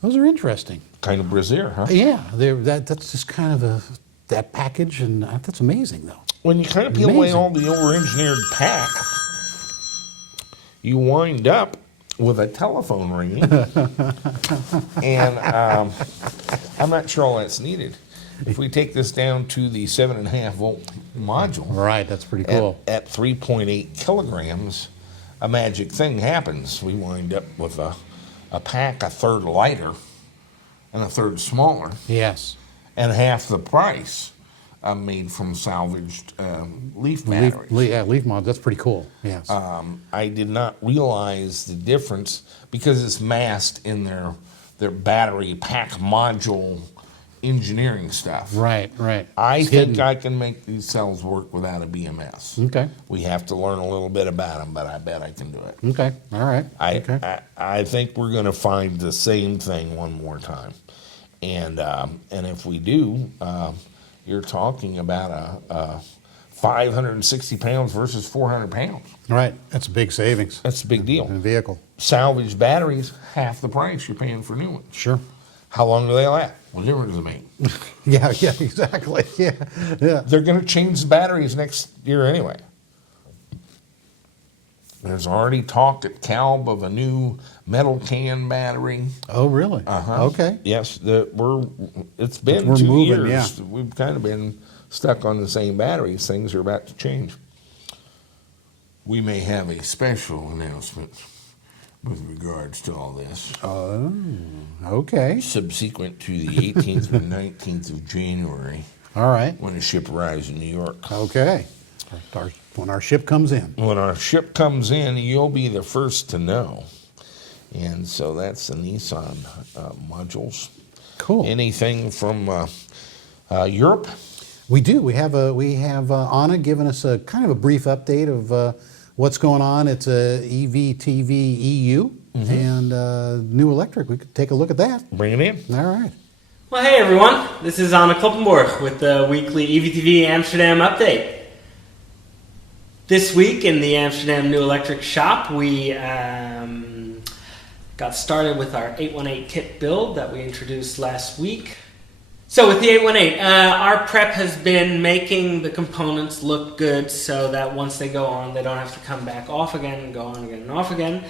Those are interesting. Kind of brassiere, huh? Yeah, that's just kind of that package, and that's amazing, though. When you kind of peel away all the over-engineered pack, you wind up with a telephone ringing, and I'm not sure all that's needed. If we take this down to the 7.5 volt module, right, that's pretty cool. At 3.8 kilograms, a magic thing happens. We wind up with a pack a third lighter and a third smaller. Yes. And half the price, made from salvaged Leaf batteries. Leaf mods, that's pretty cool. Yes. I did not realize the difference because it's masked in their battery pack module engineering stuff. Right. I think I can make these cells work without a BMS. Okay. We have to learn a little bit about them, but I bet I can do it. Okay. All right. I think we're going to find the same thing one more time, and if we do, you're talking about a 560 pounds versus 400 pounds. Right. That's a big savings. That's a big deal. In a vehicle. Salvaged batteries, half the price you're paying for new ones. Sure. How long do they last? What difference does it make? Yeah, exactly. Yeah. They're going to change the batteries next year anyway. There's already talk at Calb of a new metal can battery. Oh, really? Okay. Yes, it's been We're 2 moving, years. yeah. We've kind of been stuck on the same batteries. Things are about to change. We may have a special announcement with regards to all this. Oh, okay. Subsequent to the 18th or 19th of January. All right. When the ship arrives in New York. Okay. When our ship comes in. When our ship comes in, you'll be the first to know. And so that's the Nissan modules. Cool. Anything from Europe? We do. We have Anna giving us a kind of a brief update of what's going on. It's a EVTV EU and new electric. We could take a look at that. Bring it in. All right. Well, hey everyone. This is Anna Kloppenborg with the weekly EVTV Amsterdam update. This week in the Amsterdam New Electric shop, we got started with our 818 kit build that we introduced last week. So with the 818, our prep has been making the components look good so that once they go on, they don't have to come back off again and go on again and off again.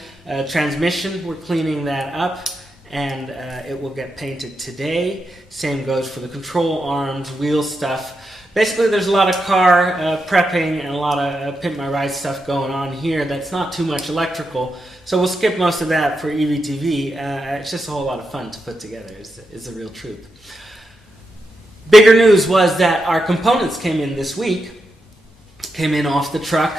Transmission, we're cleaning that up and it will get painted today. Same goes for the control arms, wheel stuff. Basically, there's a lot of car prepping and a lot of pimp my ride stuff going on here that's not too much electrical. So we'll skip most of that for EVTV. It's just a whole lot of fun to put together, is the real truth. Bigger news was that our components came in this week, came in off the truck,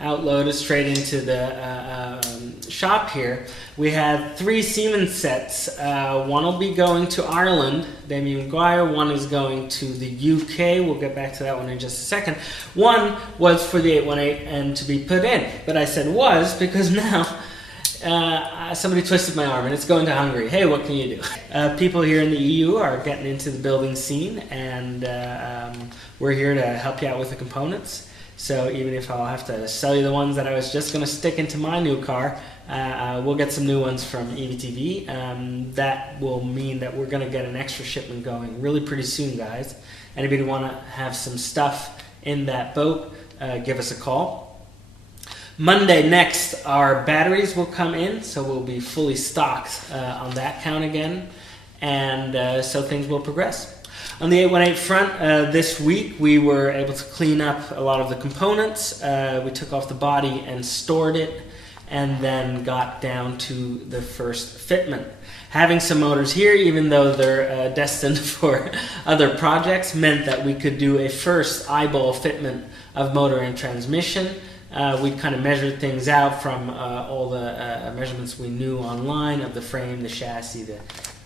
outloaded straight into the shop here. We had 3 Siemens sets. One will be going to Ireland, Damien Maguire. One is going to the UK. We'll get back to that one in just a second. One was for the 818 and to be put in. But I said was because now somebody twisted my arm and it's going to Hungary. Hey, what can you do? People here in the EU are getting into the building scene and we're here to help you out with the components. So even if I'll have to sell you the ones that I was just going to stick into my new car, we'll get some new ones from EVTV. That will mean that we're going to get an extra shipment going really pretty soon, guys. Anybody want to have some stuff in that boat, give us a call. Monday next, our batteries will come in, so we'll be fully stocked on that count again, and so things will progress. On the 818 front, this week we were able to clean up a lot of the components. We took off the body and stored it, and then got down to the first fitment. Having some motors here, even though they're destined for other projects, meant that we could do a first eyeball fitment of motor and transmission. We kind of measured things out from all the measurements we knew online of the frame, the chassis,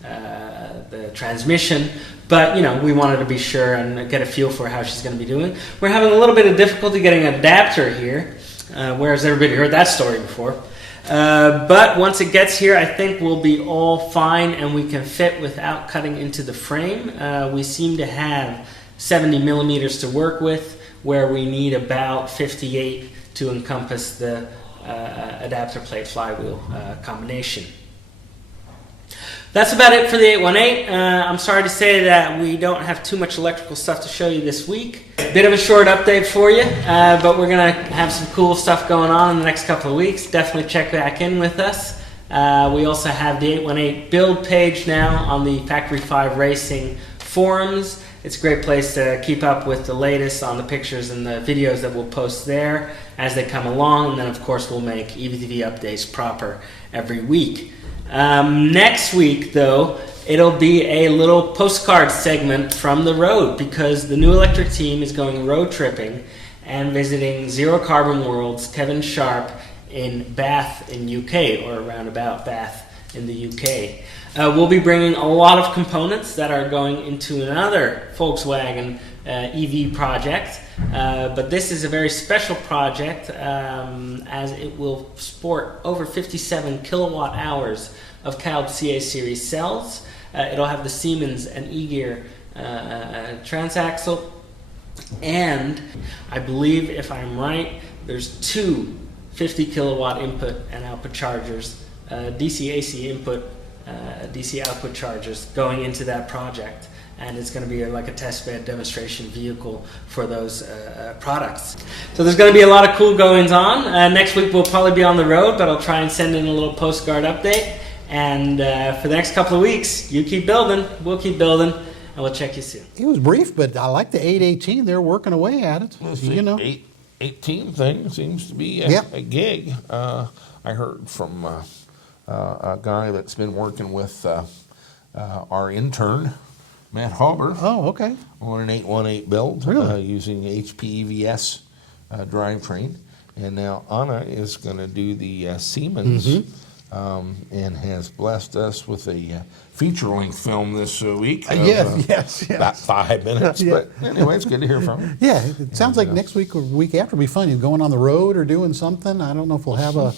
the transmission, but we wanted to be sure and get a feel for how she's going to be doing. We're having a little bit of difficulty getting an adapter here, whereas everybody heard that story before. But once it gets here, I think we'll be all fine and we can fit without cutting into the frame. We seem to have 70 millimeters to work with, where we need about 58 to encompass the adapter plate flywheel combination. That's about it for the 818. I'm sorry to say that we don't have too much electrical stuff to show you this week. Bit of a short update for you, but we're going to have some cool stuff going on in the next couple of weeks. Definitely check back in with us. We also have the 818 build page now on the Factory 5 Racing forums. It's a great place to keep up with the latest on the pictures and the videos that we'll post there as they come along. And then, of course, we'll make EVTV updates proper every week. Next week, though, it'll be a little postcard segment from the road, because the New Electric team is going road tripping and visiting Zero Carbon World's Kevin Sharp in Bath in UK, or around about Bath in the UK. We'll be bringing a lot of components that are going into another Volkswagen EV project, but this is a very special project as it will sport over 57 kilowatt hours of CALB CA series cells. It'll have the Siemens and E-Gear transaxle, and I believe, if I'm right, there's two 50 kilowatt input and output chargers, DC AC input, DC output chargers going into that project, and it's going to be like a test bed demonstration vehicle for those products. So there's going to be a lot of cool goings on. Next week we'll probably be on the road, but I'll try and send in a little postcard update. And for the next couple of weeks, you keep building, we'll keep building, and we'll check you soon. It was brief, but I like the 818. They're working away at it. Well, the 818 thing seems to be a gig. I heard from a guy that's been working with our intern, Matt Hauber. Oh, okay. On an 818 build, Really? using HP EVS drivetrain. And now Anna is going to do the Siemens, and has blessed us with a feature-length film this week. Yes. About 5 minutes, Yeah. but anyway, it's good to hear from you. Yeah, it sounds like next week or week after will be fun. You're going on the road or doing something. I don't know if we'll have a...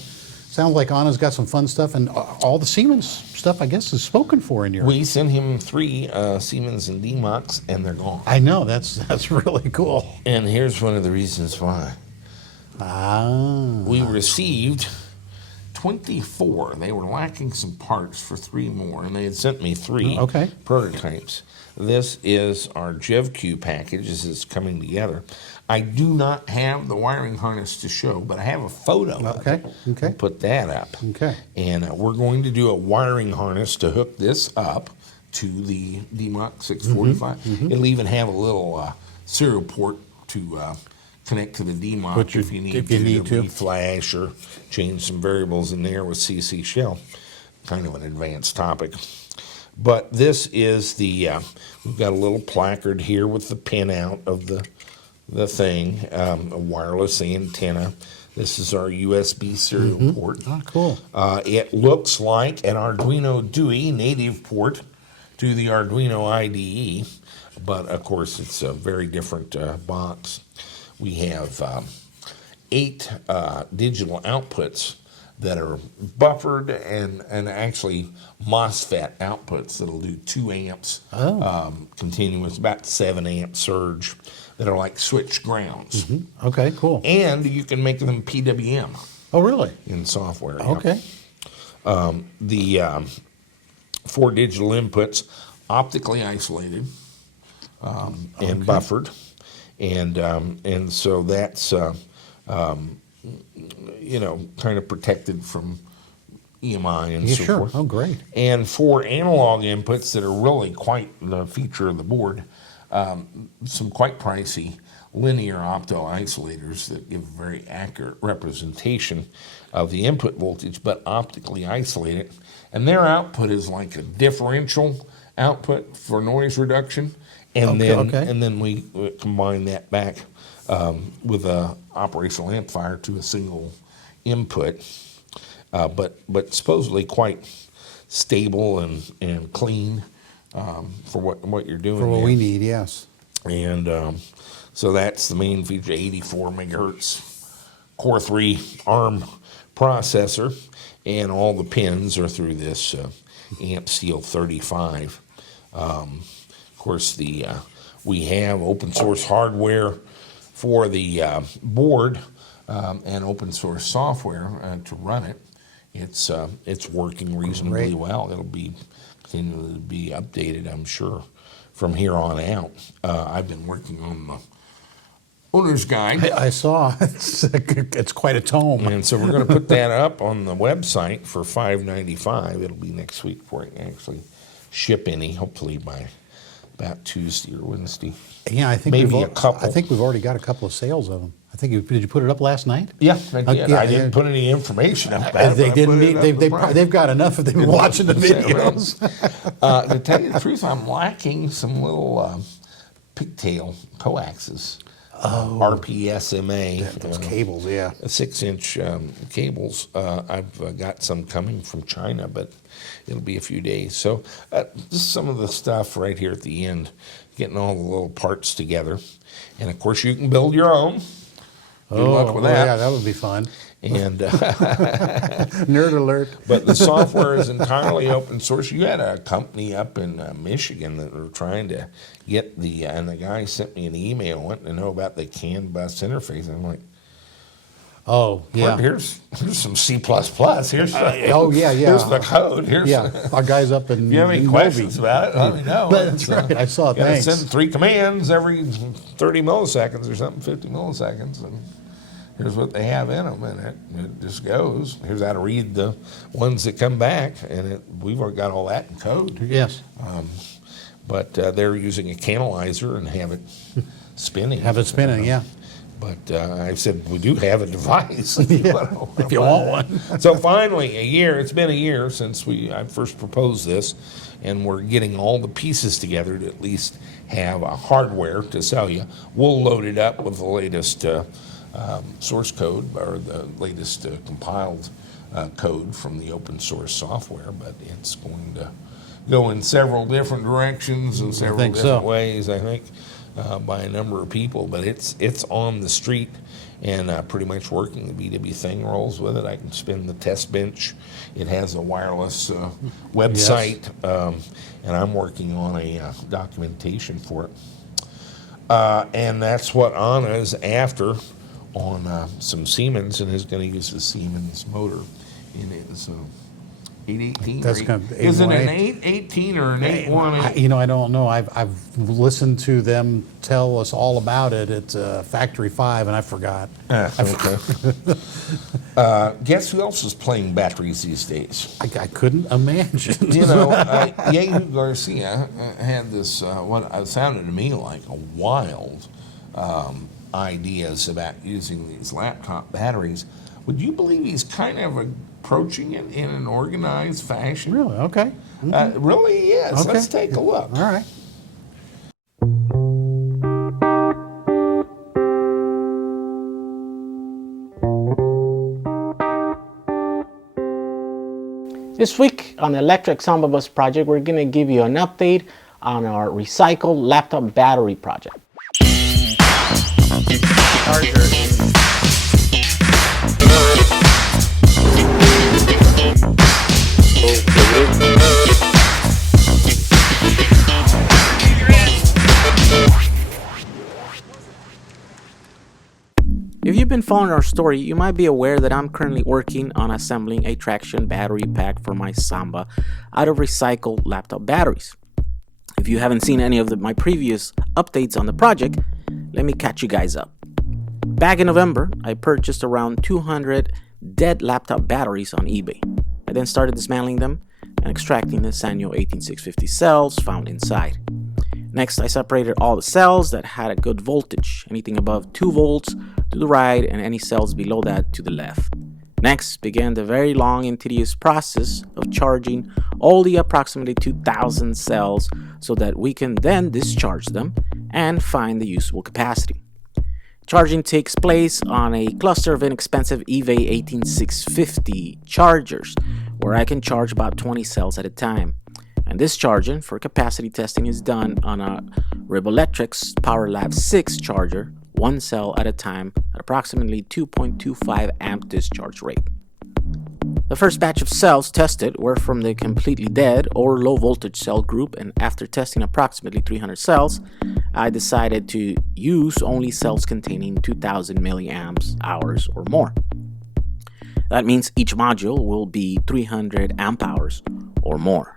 Sounds like Anna's got some fun stuff, and all the Siemens stuff, I guess, is spoken for in Europe. We sent him 3 Siemens and D-Mox, and they're gone. I know, that's really cool. And here's one of the reasons why. We received 24. They were lacking some parts for 3 more, and they had sent me 3 prototypes. This is our JevQ package. This is coming together. I do not have the wiring harness to show, but I have a photo of it. Okay. I'll put that up. Okay. And we're going to do a wiring harness to hook this up to the D-Mox 645. It'll even have a little serial port to connect to the D-Mox if you need to flash or change some variables in there with CC shell. Kind of an advanced topic. But this is the, we've got a little placard here with the pin out of the thing, a wireless antenna. This is our USB serial port. Oh, cool. It looks like an Arduino DUI native port to the Arduino IDE, but of course it's a very different box. We have 8 digital outputs that are buffered and actually MOSFET outputs that'll do 2 amps continuous, about 7 amp surge, that are like switch grounds. Okay, cool. And you can make them PWM. Oh, really? In software. Okay. The 4 digital inputs, optically isolated and buffered, and so that's kind of protected from EMI and so forth. Oh, great. And 4 analog inputs that are really quite the feature of the board. some quite pricey linear opto isolators that give a very accurate representation of the input voltage, but optically isolate it. And their output is like a differential output for noise reduction. And then we combine that back with a operational amplifier to a single input, but supposedly quite stable and clean for what you're doing. For what there. we need, yes. And so that's the main feature: 84 megahertz Core 3 ARM processor, and all the pins are through this amp seal 35. Of course, we have open source hardware for the board and open source software to run it. It's working reasonably well. It'll be continually to be updated, I'm sure, from here on out. I've been working on the owner's guide. I saw. It's quite a tome. And so we're going to put that up on the website for $5.95. It'll be next week before it can actually ship any, hopefully by about Tuesday or Wednesday. Yeah, I think maybe a couple. I think we've already got a couple of sales of them. I think did you put it up last night? Yeah, I did. Yeah, I didn't put any information up about it. They but I didn't put it need. up They've got enough if they've been watching the videos. To tell you the truth, I'm lacking some little pigtail coaxes. RPSMA. Those cables, yeah. 6-inch cables. I've got some coming from China, but it'll be a few days. So just some of the stuff right here at the end, getting all the little parts together. And of course, you can build your own. Good luck with that. Yeah, that would be fun. And Nerd alert. But the software is entirely open source. You had a company up in Michigan that were trying to get and the guy sent me an email wanting to know about the CAN bus interface. And I'm like, oh, yeah. Here's some C++. Here's oh, yeah. Here's the code. Our guys up in If you have any questions about it, let me know. That's right. I saw it. Thanks. Send 3 commands every 30 milliseconds or something, 50 milliseconds. And here's what they have in them, and it just goes. Here's how to read the ones that come back, and we've already got all that in code. Yes. But they're using a canalizer and have it spinning. Yeah. But I said, we do have a device. If you want one. So finally, it's been a year since I first proposed this, and we're getting all the pieces together to at least have a hardware to sell you. We'll load it up with the latest source code, or the latest compiled code from the open source software, but it's going to go in several different directions and several different ways, I think, by a number of people. But it's on the street and pretty much working. The VW thing rolls with it. I can spin the test bench. It has a wireless website, and I'm working on a documentation for it. And that's what Anna is after on some Siemens, and is going to use the Siemens motor in his 818. That's kind of Is it an 818 or an 818? I don't know. I've listened to them tell us all about it at Factory 5, and I forgot. Okay. Guess who else is playing batteries these days? I couldn't imagine. Jehu Garcia had this, what sounded to me like a wild ideas about using these laptop batteries. Would you believe he's kind of approaching it in an organized fashion? Really? Okay. Really he is. Okay. Let's take a look. All right. This week on the Electric Samba Bus project, we're going to give you an update on our recycled laptop battery project. If you've been following our story, you might be aware that I'm currently working on assembling a traction battery pack for my Samba out of recycled laptop batteries. If you haven't seen any of my previous updates on the project, let me catch you guys up. Back in November, I purchased around 200 dead laptop batteries on eBay. I then started dismantling them and extracting the Sanyo 18650 cells found inside. Next, I separated all the cells that had a good voltage, anything above 2 volts to the right and any cells below that to the left. Next, began the very long and tedious process of charging all the approximately 2,000 cells so that we can then discharge them and find the usable capacity. Charging takes place on a cluster of inexpensive EV18650 chargers, where I can charge about 20 cells at a time. And this charging for capacity testing is done on a Ribolectric's PowerLab 6 charger, 1 cell at a time at approximately 2.25 amp discharge rate. The first batch of cells tested were from the completely dead or low voltage cell group, and after testing approximately 300 cells, I decided to use only cells containing 2000 milliamps hours or more. That means each module will be 300 amp hours or more.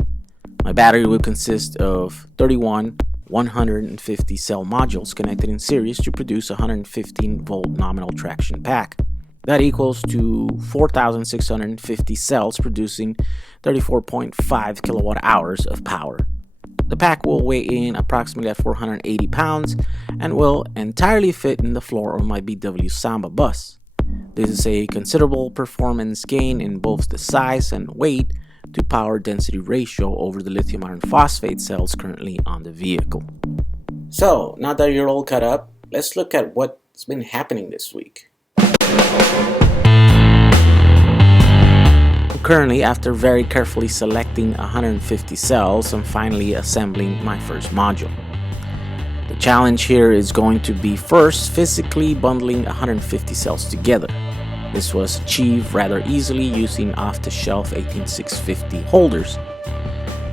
My battery will consist of 31 150 cell modules connected in series to produce a 115 volt nominal traction pack. That equals to 4,650 cells producing 34.5 kilowatt hours of power. The pack will weigh in approximately at 480 pounds and will entirely fit in the floor of my VW Samba bus. This is a considerable performance gain in both the size and weight to power density ratio over the lithium iron phosphate cells currently on the vehicle. So, now that you're all caught up, let's look at what's been happening this week. Currently, after very carefully selecting 150 cells, I'm finally assembling my first module. The challenge here is going to be first physically bundling 150 cells together. This was achieved rather easily using off-the-shelf 18650 holders.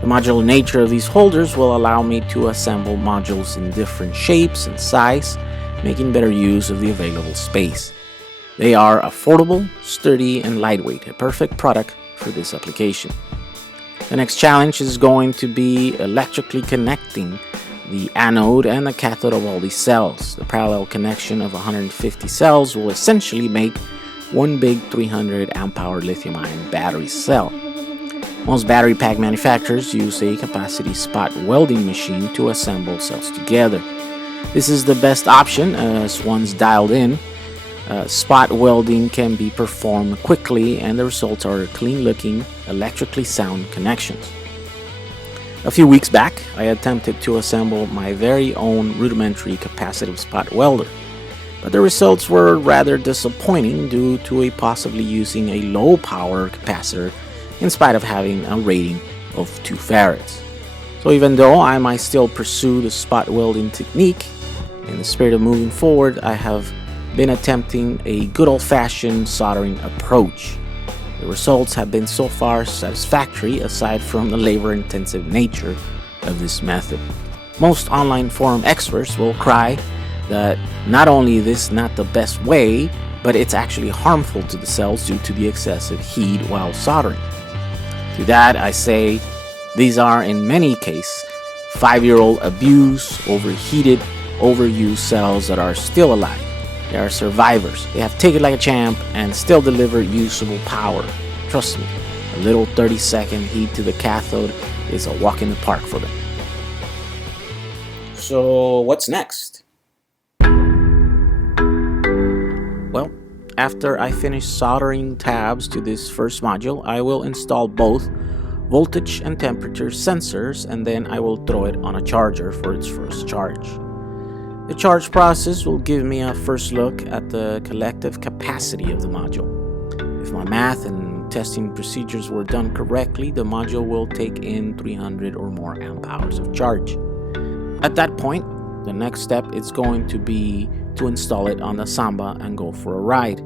The modular nature of these holders will allow me to assemble modules in different shapes and size, making better use of the available space. They are affordable, sturdy, and lightweight, a perfect product for this application. The next challenge is going to be electrically connecting the anode and the cathode of all these cells. The parallel connection of 150 cells will essentially make one big 300 amp hour lithium ion battery cell. Most battery pack manufacturers use a capacity spot welding machine to assemble cells together. This is the best option as once dialed in, spot welding can be performed quickly and the results are clean looking, electrically sound connections. A few weeks back, I attempted to assemble my very own rudimentary capacitive spot welder, but the results were rather disappointing due to a possibly using a low power capacitor in spite of having a rating of 2 farads. So even though I might still pursue the spot welding technique, in the spirit of moving forward, I have been attempting a good old-fashioned soldering approach. The results have been so far satisfactory aside from the labor-intensive nature of this method. Most online forum experts will cry that not only is this not the best way, but it's actually harmful to the cells due to the excessive heat while soldering. To that I say, these are in many cases 5-year-old abused, overheated, overused cells that are still alive. They are survivors. They have taken like a champ and still deliver usable power. Trust me, a little 30-second heat to the cathode is a walk in the park for them. So what's next? Well, after I finish soldering tabs to this first module, I will install both voltage and temperature sensors, and then I will throw it on a charger for its first charge. The charge process will give me a first look at the collective capacity of the module. If my math and testing procedures were done correctly, the module will take in 300 or more amp hours of charge. At that point, the next step is going to be to install it on the Samba and go for a ride.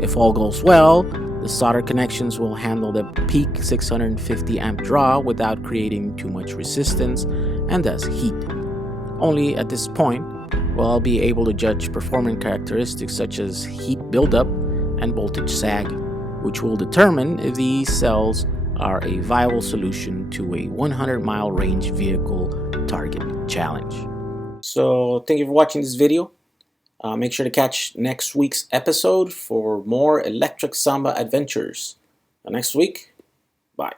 If all goes well, the solder connections will handle the peak 650 amp draw without creating too much resistance and thus heat. Only at this point will I be able to judge performance characteristics such as heat buildup and voltage sag, which will determine if these cells are a viable solution to a 100-mile range vehicle target challenge. So thank you for watching this video. Make sure to catch next week's episode for more electric Samba adventures. Next week, bye.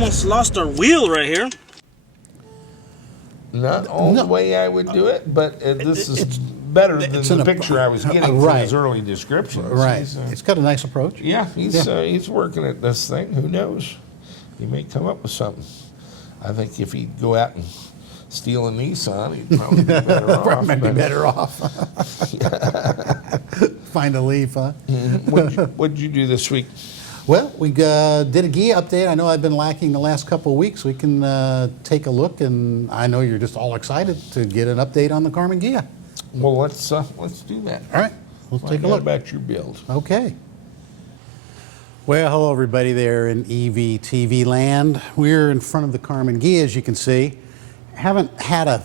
almost lost our wheel right here. Not all the way I would do it, but this is better than it's the an picture I was getting from right. his early descriptions. Right. He's, It's got a nice approach. yeah, he's working at this thing. Who knows? He may come up with something. I think if he'd go out and steal a Nissan, he'd probably be better off. Might be better off. Find a Leaf, huh? What'd you do this week? Well, we did a Ghia update. I know I've been lacking the last couple of weeks. We can take a look, and I know you're just all excited to get an update on the Karman Ghia. Well, let's do that. All right, let's take a look. About your build. Okay. Well, hello everybody there in EVTV land. We're in front of the Karman Ghia, as you can see. Haven't had a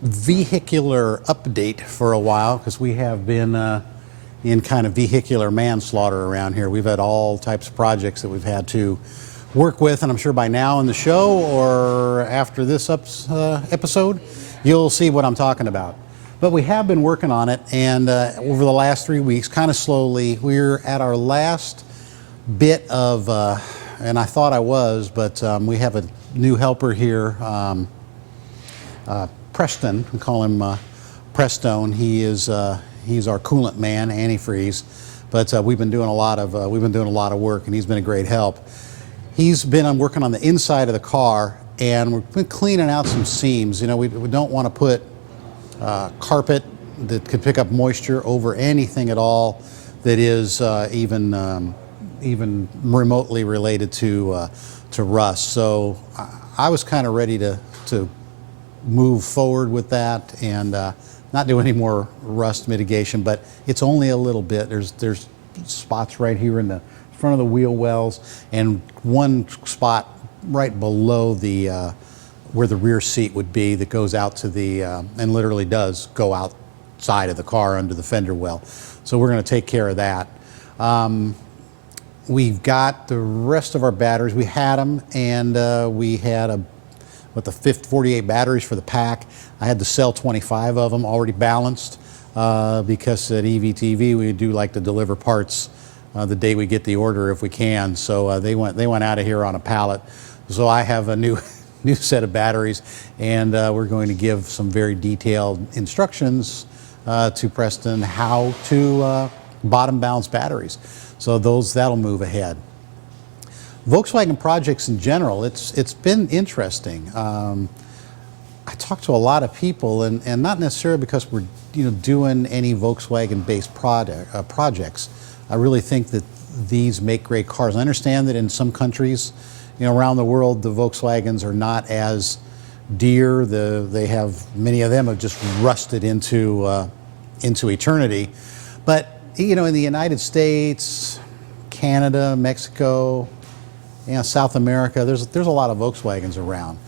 vehicular update for a while because we have been in kind of vehicular manslaughter around here. We've had all types of projects that we've had to work with, and I'm sure by now in the show or after this episode, you'll see what I'm talking about. But we have been working on it, and over the last 3 weeks, kind of slowly, we're at our last bit of, and I thought I was, but we have a new helper here, Preston. We call him Prestone. He's our coolant man, antifreeze. But we've been doing a lot of work, and he's been a great help. He's been working on the inside of the car, and we've been cleaning out some seams. You know, we don't want to put carpet that could pick up moisture over anything at all that is even remotely related to rust. So I was kind of ready to move forward with that and not do any more rust mitigation, but it's only a little bit. There's spots right here in the front of the wheel wells and one spot right below the where the rear seat would be that goes out to the and literally does go outside of the car under the fender well. So we're going to take care of that. We've got the rest of our batteries. We had them, and we had the 48 batteries for the pack. I had to sell 25 of them already balanced because at EVTV we do like to deliver parts the day we get the order if we can. So they went out of here on a pallet. So I have a new set of batteries, and we're going to give some very detailed instructions to Preston how to bottom balance batteries. So that'll move ahead. Volkswagen projects in general, it's been interesting. I talked to a lot of people, and not necessarily because we're doing any Volkswagen-based projects. I really think that these make great cars. I understand that in some countries, around the world, the Volkswagens are not as dear. Many of them have just rusted into eternity. But in the United States, Canada, Mexico, South America, there's a lot of Volkswagens around.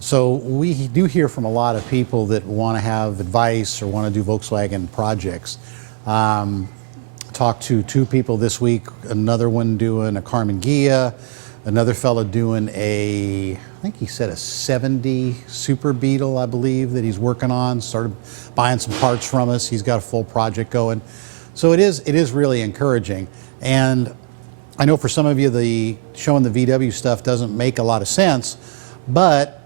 So we do hear from a lot of people that want to have advice or want to do Volkswagen projects. Talked to 2 people this week, another one doing a Karman Ghia, another fellow doing I think he said a 70 Super Beetle, I believe, that he's working on. Started buying some parts from us. He's got a full project going. So it is really encouraging. And I know for some of you, showing the VW stuff doesn't make a lot of sense, but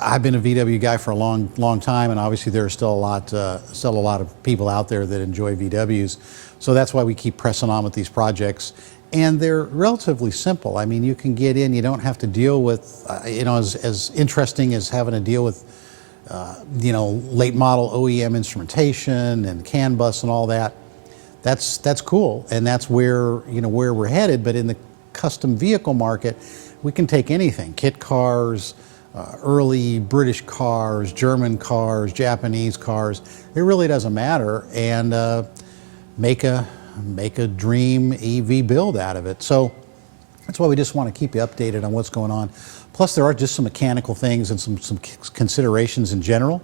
I've been a VW guy for a long time, and obviously there are still a lot of people out there that enjoy VWs. So that's why we keep pressing on with these projects. And they're relatively simple. I mean, you can get in, you don't have to deal with, as interesting as having to deal with, late model OEM instrumentation and CAN bus and all that. That's cool, and that's where we're headed. But in the custom vehicle market, we can take anything: kit cars, early British cars, German cars, Japanese cars. It really doesn't matter, and make a dream EV build out of it. So that's why we just want to keep you updated on what's going on. Plus, there are just some mechanical things and some considerations in general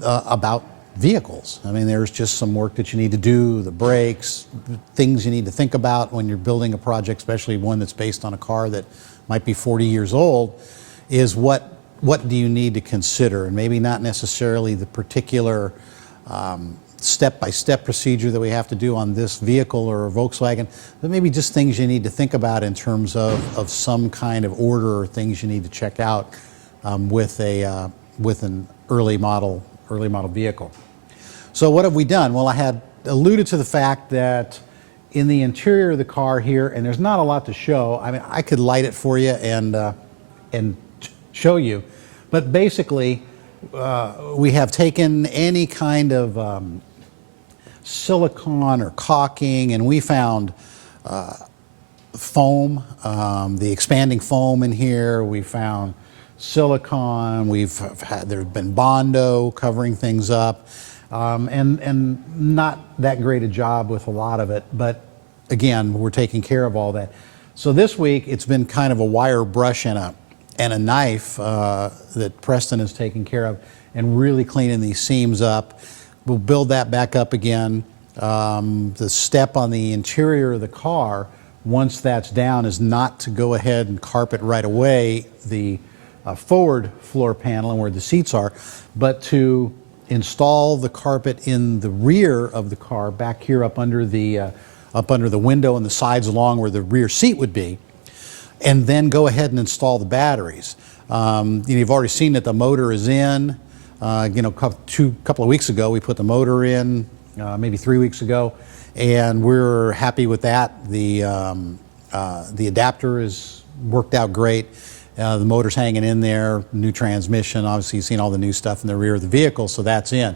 about vehicles. I mean, there's just some work that you need to do, the brakes, things you need to think about when you're building a project, especially one that's based on a car that might be 40 years old, is what do you need to consider, and maybe not necessarily the particular step-by-step procedure that we have to do on this vehicle or a Volkswagen, but maybe just things you need to think about in terms of some kind of order or things you need to check out with an early model vehicle. So what have we done? Well, I had alluded to the fact that in the interior of the car here, and there's not a lot to show. I mean, I could light it for you and show you, but basically we have taken any kind of silicone or caulking, and we found foam, the expanding foam in here. We found silicone. There's been Bondo covering things up, and not that great a job with a lot of it. But again, we're taking care of all that. So this week it's been kind of a wire brush and a knife that Preston is taking care of and really cleaning these seams up. We'll build that back up again. The step on the interior of the car, once that's down, is not to go ahead and carpet right away the forward floor panel and where the seats are, but to install the carpet in the rear of the car, back here up under the window and the sides along where the rear seat would be, and then go ahead and install the batteries. You've already seen that the motor is in. Couple of weeks ago we put the motor in, maybe 3 weeks ago, and we're happy with that. The adapter is worked out great. The motor's hanging in there, new transmission. Obviously you've seen all the new stuff in the rear of the vehicle, so that's in.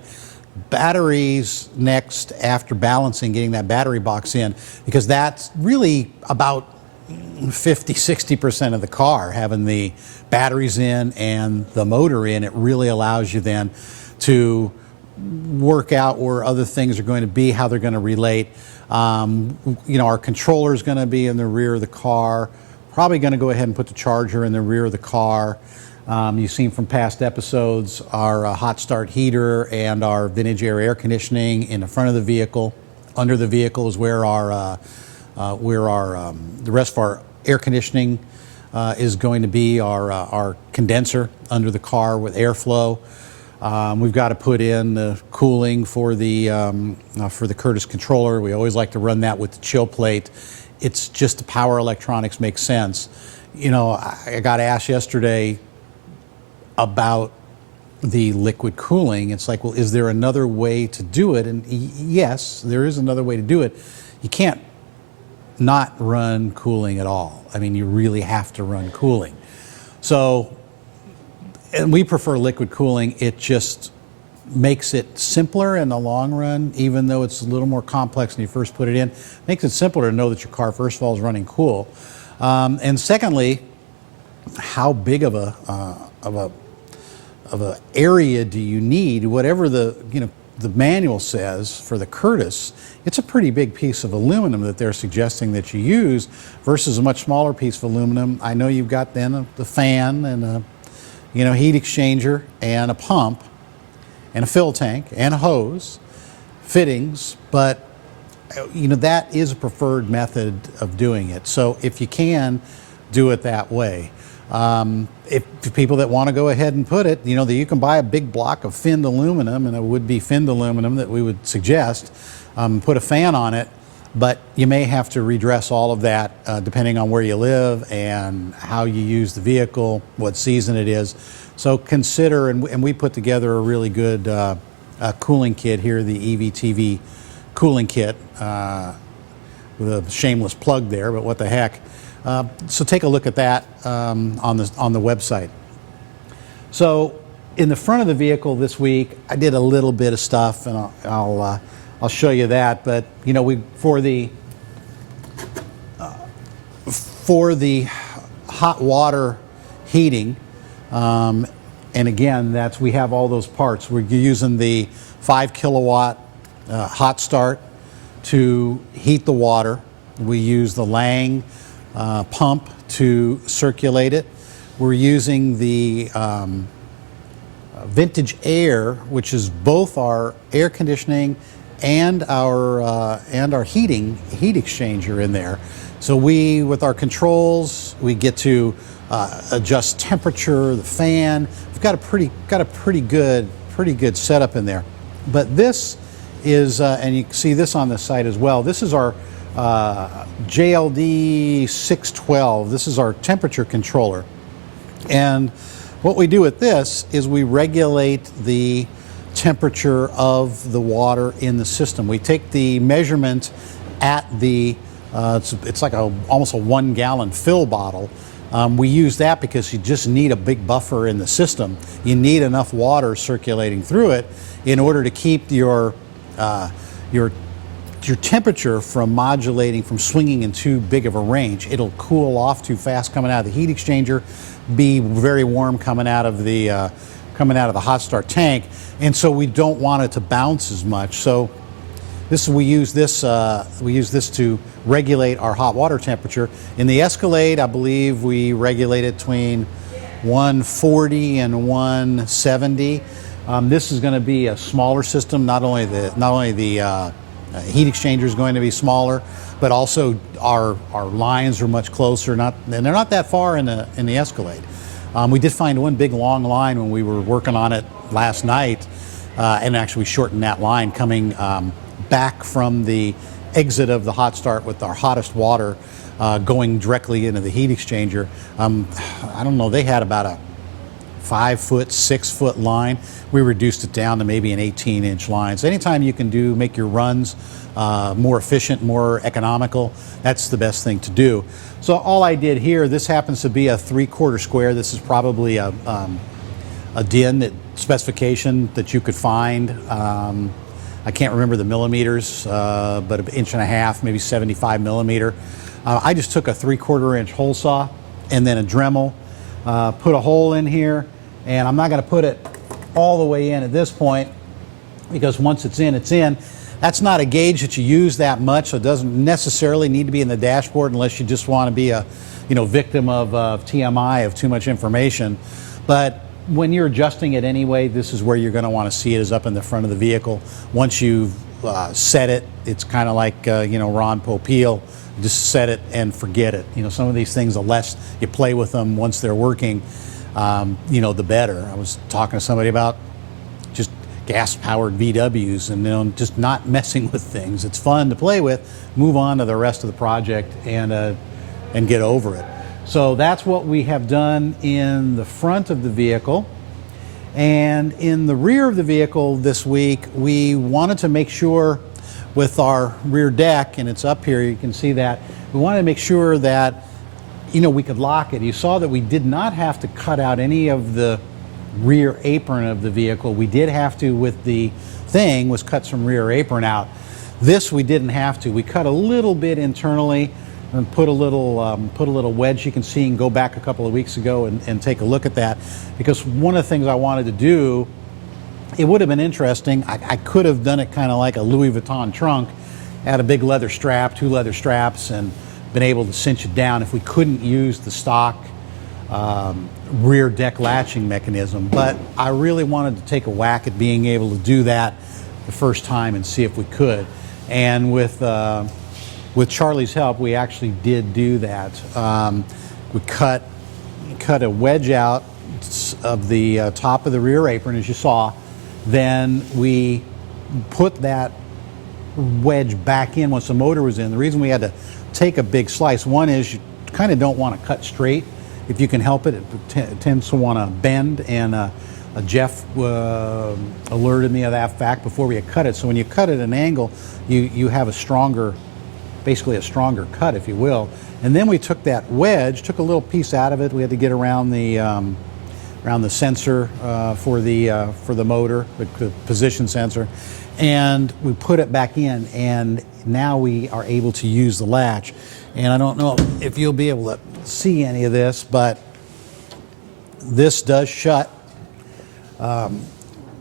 Batteries next, after balancing, getting that battery box in, because that's really about 50-60% of the car, having the batteries in and the motor in. It really allows you then to work out where other things are going to be, how they're going to relate. Our controller is going to be in the rear of the car. Probably going to go ahead and put the charger in the rear of the car. You've seen from past episodes our hot start heater and our vintage air conditioning in the front of the vehicle. Under the vehicle is where the rest of our air conditioning is going to be, our condenser under the car with airflow. We've got to put in the cooling for the Curtis controller. We always like to run that with the chill plate. It's just the power electronics makes sense. I got asked yesterday about the liquid cooling. It's like, well, is there another way to do it? And yes, there is another way to do it. You can't not run cooling at all. I mean, you really have to run cooling. So, and we prefer liquid cooling. It just makes it simpler in the long run, even though it's a little more complex when you first put it in. Makes it simpler to know that your car, first of all, is running cool. And secondly, how big of a area do you need? Whatever the manual says for the Curtis, it's a pretty big piece of aluminum that they're suggesting that you use versus a much smaller piece of aluminum. I know you've got then the fan and a heat exchanger and a pump and a fill tank and a hose, fittings, but that is a preferred method of doing it. So if you can, do it that way. If people that want to go ahead and put it, that you can buy a big block of finned aluminum, and it would be finned aluminum that we would suggest, put a fan on it, but you may have to redress all of that depending on where you live and how you use the vehicle, what season it is. So consider, and we put together a really good cooling kit here, the EVTV cooling kit, with a shameless plug there, but what the heck. So take a look at that on the website. So in the front of the vehicle this week, I did a little bit of stuff, and I'll show you that. But for the hot water heating, and again, we have all those parts. We're using the 5 kilowatt hot start to heat the water. We use the Lang pump to circulate it. We're using the Vintage Air, which is both our air conditioning and our heat exchanger in there. So with our controls, we get to adjust temperature, the fan. We've got a pretty good setup in there. But this is, and you can see this on the site as well, this is our JLD 612. This is our temperature controller. And what we do with this is we regulate the temperature of the water in the system. We take the measurement at the, it's like almost a 1 gallon fill bottle. We use that because you just need a big buffer in the system. You need enough water circulating through it in order to keep your temperature from modulating, from swinging in too big of a range. It'll cool off too fast coming out of the heat exchanger, be very warm coming out of the hot start tank, and so we don't want it to bounce as much. So we use this to regulate our hot water temperature. In the Escalade, I believe we regulate it between 140 and 170. This is going to be a smaller system. Not only the heat exchanger is going to be smaller, but also our lines are much closer. And they're not that far in the Escalade. We did find one big long line when we were working on it last night, and actually we shortened that line coming back from the exit of the hot start with our hottest water going directly into the heat exchanger. I don't know, they had about a 5-foot, 6-foot line. We reduced it down to maybe an 18-inch line. So anytime you can make your runs more efficient, more economical, that's the best thing to do. So all I did here, this happens to be a 3/4 square. This is probably a DIN specification that you could find. I can't remember the millimeters, but 1.5 inches, maybe 75 millimeter. I just took a 3/4 inch hole saw and then a Dremel, put a hole in here, and I'm not going to put it all the way in at this point because once it's in, it's in. That's not a gauge that you use that much, so it doesn't necessarily need to be in the dashboard unless you just want to be a victim of TMI, of too much information. But when you're adjusting it anyway, this is where you're going to want to see it, is up in the front of the vehicle. Once you've set it, it's kind of like Ron Popeil, just set it and forget it. Some of these things, the less you play with them once they're working, the better. I was talking to somebody about just gas-powered VWs and just not messing with things. It's fun to play with, move on to the rest of the project and get over it. So that's what we have done in the front of the vehicle. And in the rear of the vehicle this week, we wanted to make sure with our rear deck, and it's up here, you can see that, we wanted to make sure that we could lock it. You saw that we did not have to cut out any of the rear apron of the vehicle. We did have to, with the thing, was cut some rear apron out. This we didn't have to. We cut a little bit internally and put a little wedge. You can see and go back a couple of weeks ago and take a look at that, because one of the things I wanted to do, it would have been interesting. I could have done it kind of like a Louis Vuitton trunk, had a big leather strap, 2 leather straps, and been able to cinch it down if we couldn't use the stock rear deck latching mechanism. But I really wanted to take a whack at being able to do that the first time and see if we could. And with Charlie's help, we actually did do that. We cut a wedge out of the top of the rear apron, as you saw. Then we put that wedge back in once the motor was in. The reason we had to take a big slice, one is you kind of don't want to cut straight. If you can help it, it tends to want to bend, and Jeff alerted me of that fact before we had cut it. So when you cut at an angle, you have basically a stronger cut, if you will. And then we took that wedge, took a little piece out of it. We had to get around the sensor for the motor, the position sensor, and we put it back in, and now we are able to use the latch. And I don't know if you'll be able to see any of this, but this does shut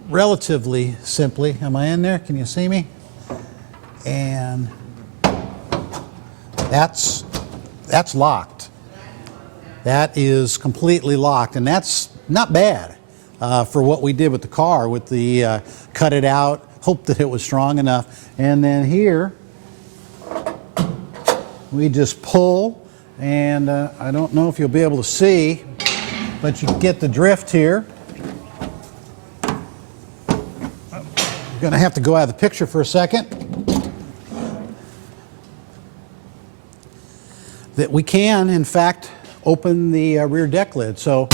relatively simply. Am I in there? Can you see me? And that's locked. That is completely locked, and that's not bad for what we did with the car, with the cut it out, hope that it was strong enough. And then here, we just pull, and I don't know if you'll be able to see, but you get the drift here. Got going to have to go out of the picture for a second. That we can, in fact, open the rear deck lid. So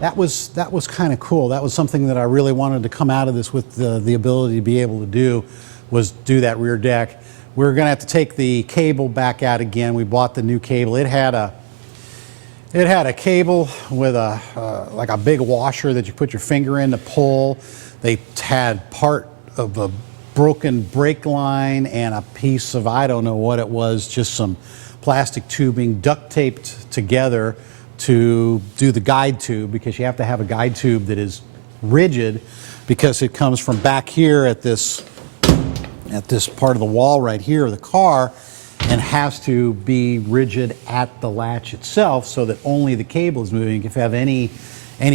that was kind of cool. That was something that I really wanted to come out of this with the ability to be able to do, was do that rear deck. We're going to have to take the cable back out again. We bought the new cable. It had a cable with like a big washer that you put your finger in to pull. They had part of a broken brake line and a piece of, I don't know what it was, just some plastic tubing duct taped together to do the guide tube, because you have to have a guide tube that is rigid, because it comes from back here at this part of the wall right here of the car, and has to be rigid at the latch itself so that only the cable is moving. If you have any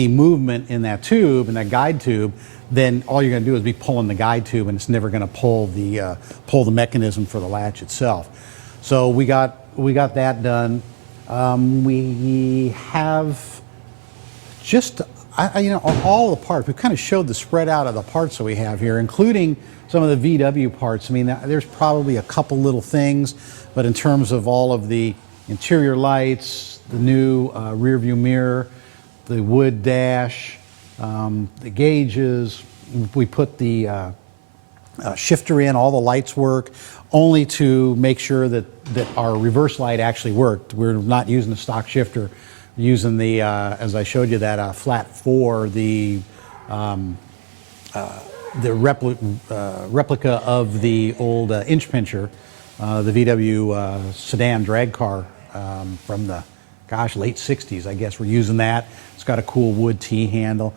movement in that tube, in that guide tube, then all you're going to do is be pulling the guide tube, and it's never going to pull the mechanism for the latch itself. So we got that done. We have just all the parts. We kind of showed the spread out of the parts that we have here, including some of the VW parts. I mean, there's probably a couple little things, but in terms of all of the interior lights, the new rear view mirror, the wood dash, the gauges, we put the shifter in, all the lights work, only to make sure that our reverse light actually worked. We're not using the stock shifter, we're using the, as I showed you, that flat 4, the replica of the old inch pincher, the VW sedan drag car from the, late 60s, I guess. We're using that. It's got a cool wood T-handle.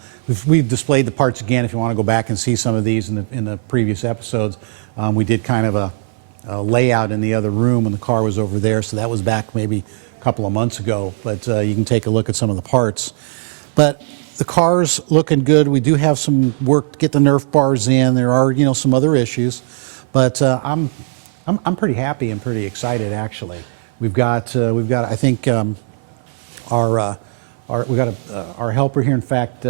We've displayed the parts again. If you want to go back and see some of these in the previous episodes, we did kind of a layout in the other room when the car was over there, so that was back maybe a couple of months ago, but you can take a look at some of the parts. But the car's looking good. We do have some work to get the Nerf bars in. There are, some other issues, but I'm pretty happy and pretty excited, actually. We've got I think our helper here, in fact,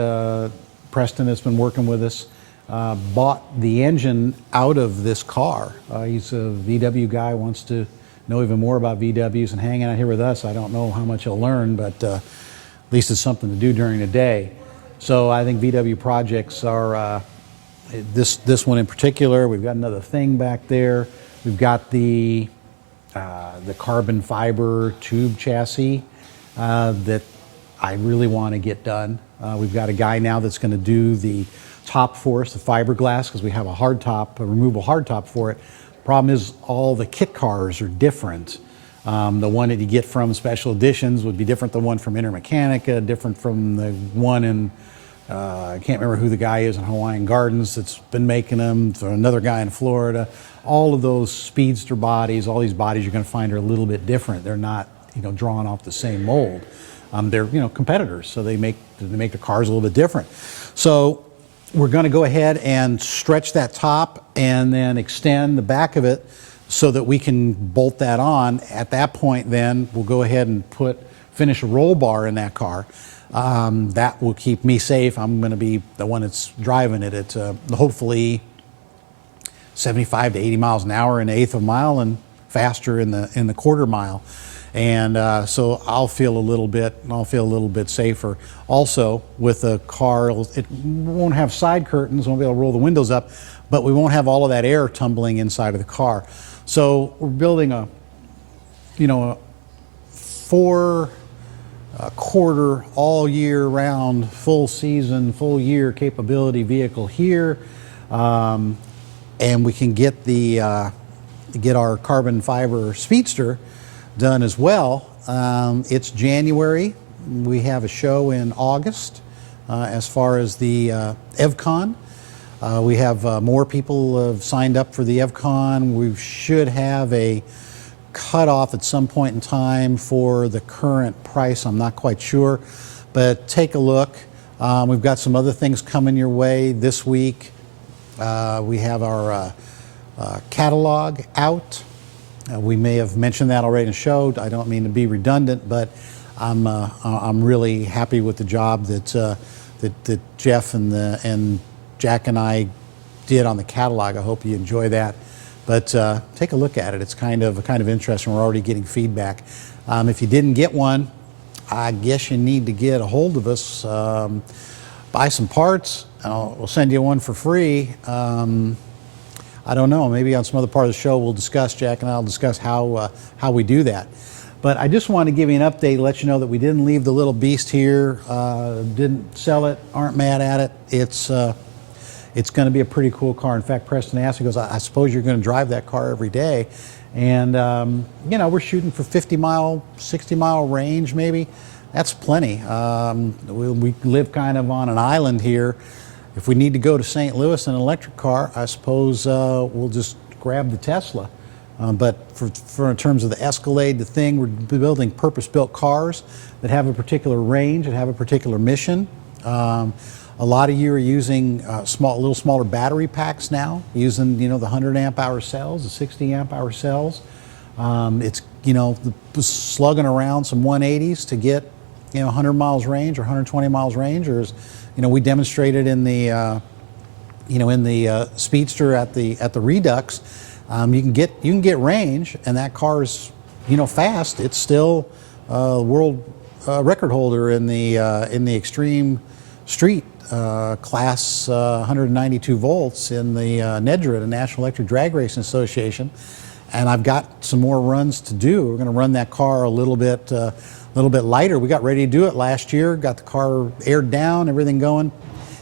Preston, has been working with us, bought the engine out of this car. He's a VW guy, wants to know even more about VWs, and hanging out here with us. I don't know how much he'll learn, but at least it's something to do during the day. So I think VW projects are, this one in particular. We've got another thing back there. We've got the carbon fiber tube chassis that I really want to get done. We've got a guy now that's going to do the top for us, the fiberglass, because we have a hardtop, a removable hardtop for it. Problem is, all the kit cars are different. The one that you get from Special Editions would be different than the one from Intermechanica, different from the one in, I can't remember who the guy is in Hawaiian Gardens that's been making them, so another guy in Florida. All of those speedster bodies, all these bodies you're going to find are a little bit different. They're not, drawn off the same mold. They're, competitors, so they make the cars a little bit different. So we're going to go ahead and stretch that top and then extend the back of it so that we can bolt that on. At that point, then we'll go ahead and finish a roll bar in that car. That will keep me safe. I'm going to be the one that's driving it at hopefully 75 to 80 miles an hour in an eighth of a mile, and faster in the quarter mile. And so I'll feel a little bit safer. Also, with the car, it won't have side curtains, won't be able to roll the windows up, but we won't have all of that air tumbling inside of the car. So we're building a 4-quarter, all year round, full season, full year capability vehicle here, and we can get our carbon fiber speedster done as well. It's January. We have a show in August as far as the EVCon. We have more people have signed up for the EVCon. We should have a cutoff at some point in time for the current price. I'm not quite sure, but take a look. We've got some other things coming your way this week. We have our catalog out. We may have mentioned that already in the show. I don't mean to be redundant, but I'm really happy with the job that Jeff and Jack and I did on the Cadillac. I hope you enjoy that. But take a look at it. It's kind of interesting. We're already getting feedback. If you didn't get one, I guess you need to get a hold of us. Buy some parts. We'll send you one for free. I don't know. Maybe on some other part of the show we'll discuss. Jack and I'll discuss how we do that. But I just want to give you an update, let you know that we didn't leave the little beast here, didn't sell it, aren't mad at it. It's going to be a pretty cool car. In fact, Preston asked, he goes, I suppose you're going to drive that car every day. And, you know, we're shooting for 50-mile, 60-mile range maybe. That's plenty. We live kind of on an island here. If we need to go to St. Louis in an electric car, I suppose we'll just grab the Tesla. But for in terms of the Escalade, the thing, we're building purpose-built cars that have a particular range, that have a particular mission. A lot of you are using little smaller battery packs now, using the 100 amp hour cells, the 60 amp hour cells. It's slugging around some 180s to get 100 miles range or 120 miles range, or as we demonstrated in the Speedster at the Redux. You can get range, and that car is fast. It's still world record holder in the extreme street class 192 volts in the NEDRA, the National Electric Drag Racing Association. And I've got some more runs to do. We're going to run that car a little bit lighter. We got ready to do it last year. Got the car aired down, everything going.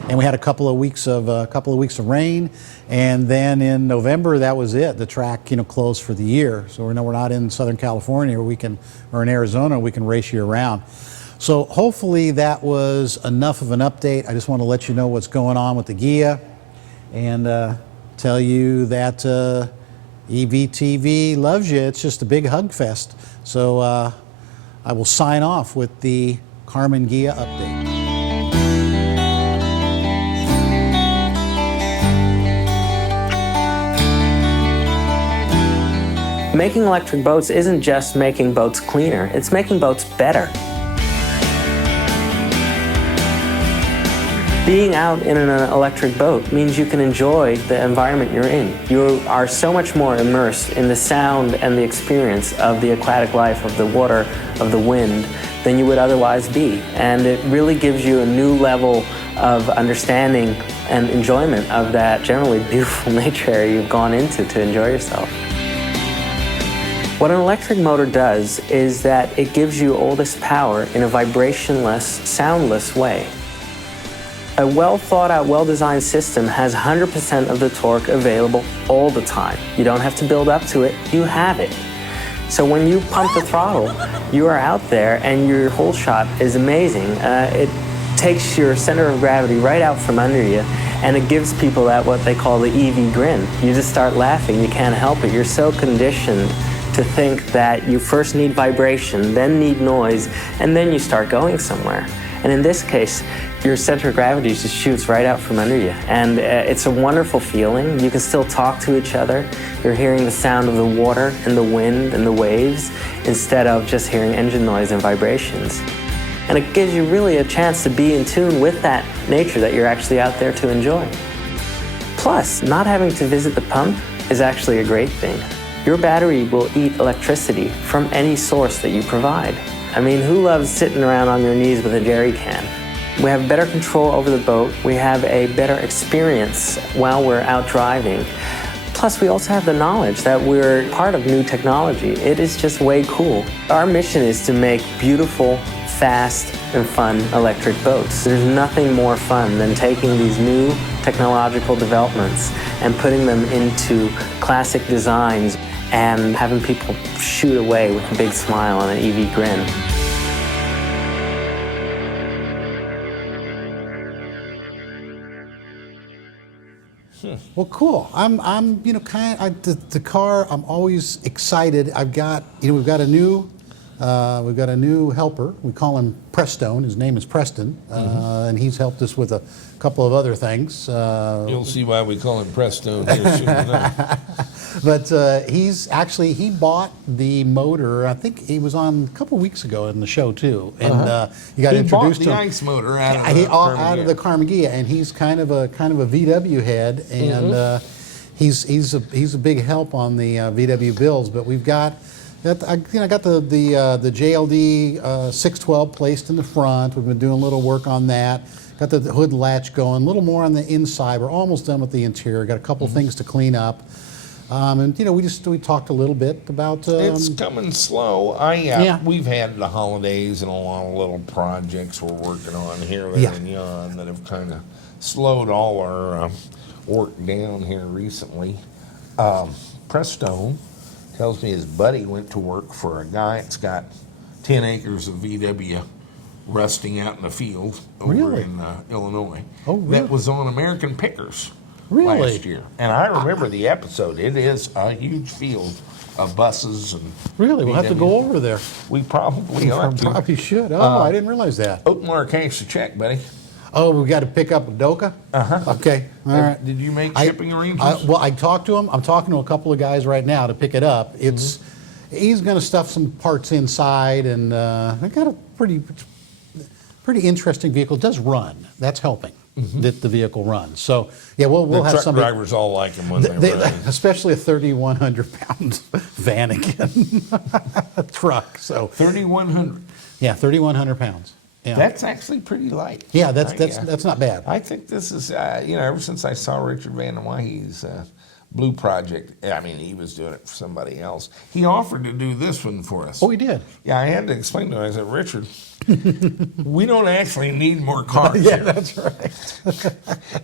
And we had a couple of weeks of rain, and then in November that was it. The track closed for the year. So we're not in Southern California, or in Arizona. We can race year round. So hopefully that was enough of an update. I just want to let you know what's going on with the Ghia, and tell you that EVTV loves you. It's just a big hug fest. So I will sign off with the Karman Ghia update. Making electric boats isn't just making boats cleaner, it's making boats better. Being out in an electric boat means you can enjoy the environment you're in. You are so much more immersed in the sound and the experience of the aquatic life, of the water, of the wind, than you would otherwise be. And it really gives you a new level of understanding and enjoyment of that generally beautiful nature area you've gone into to enjoy yourself. What an electric motor does is that it gives you all this power in a vibrationless, soundless way. A well-thought-out, well-designed system has 100% of the torque available all the time. You don't have to build up to it, you have it. So when you pump the throttle, you are out there and your whole shot is amazing. It takes your center of gravity right out from under you, and it gives people that what they call the EV grin. You just start laughing, you can't help it. You're so conditioned to think that you first need vibration, then need noise, and then you start going somewhere. And in this case, your center of gravity just shoots right out from under you. And it's a wonderful feeling. You can still talk to each other. You're hearing the sound of the water and the wind and the waves instead of just hearing engine noise and vibrations. And it gives you really a chance to be in tune with that nature that you're actually out there to enjoy. Plus, not having to visit the pump is actually a great thing. Your battery will eat electricity from any source that you provide. I mean, who loves sitting around on your knees with a jerry can? We have better control over the boat. We have a better experience while we're out driving. Plus, we also have the knowledge that we're part of new technology. It is just way cool. Our mission is to make beautiful, fast, and fun electric boats. There's nothing more fun than taking these new technological developments and putting them into classic designs and having people shoot away with a big smile and an EV grin. Well, cool. The car. I'm always excited. I've got, we've got a new We've got a new helper. We call him Prestone. His name is Preston, and he's helped us with a couple of other things. You'll see why we call him Prestone here soon enough. But he bought the motor. I think he was on a couple of weeks ago in the show too, and he got introduced bought to the him. ice motor out of the Karman Ghia, and he's kind of a VW head, and he's a big help on the VW builds. But we've got I got the JLD 612 placed in the front. We've been doing a little work on that. Got the hood latch going, a little more on the inside. We're almost done with the interior. Got a couple things to clean up. And we talked a little bit about. It's coming slow. We've had the holidays and a lot of little projects we're working on here there and yon that have kind of slowed all our work down here recently. Prestone tells me his buddy went to work for a guy that's got 10 acres of VW rusting out in the field over in Illinois. Oh, really? That was on American Pickers. Really? Last year. And I remember the episode. It is a huge field of buses and Really? We'll have to go over there. We probably ought to. Probably should. Oh, I didn't realize that. Open our cash to check, buddy. Oh, we got to pick up a Doka? Okay. All right. Did you make shipping arrangements? Well, I talked to him. I'm talking to a couple of guys right now to pick it up. He's going to stuff some parts inside, and I got a pretty interesting vehicle. It does run. That's helping. That the vehicle runs. So yeah, we'll have truck some drivers all like them when they run. especially a 3,100-pound Vanagon truck. So 3,100. yeah, 3,100 pounds. Yeah. That's actually pretty light. Yeah, that's not bad. I think this is ever since I saw Richard Van der Wey's Blue Project. I mean, he was doing it for somebody else. He offered to do this one for us. Oh, he did. Yeah, I had to explain to him. I said, Richard, we don't actually need more cars. Yeah, that's right.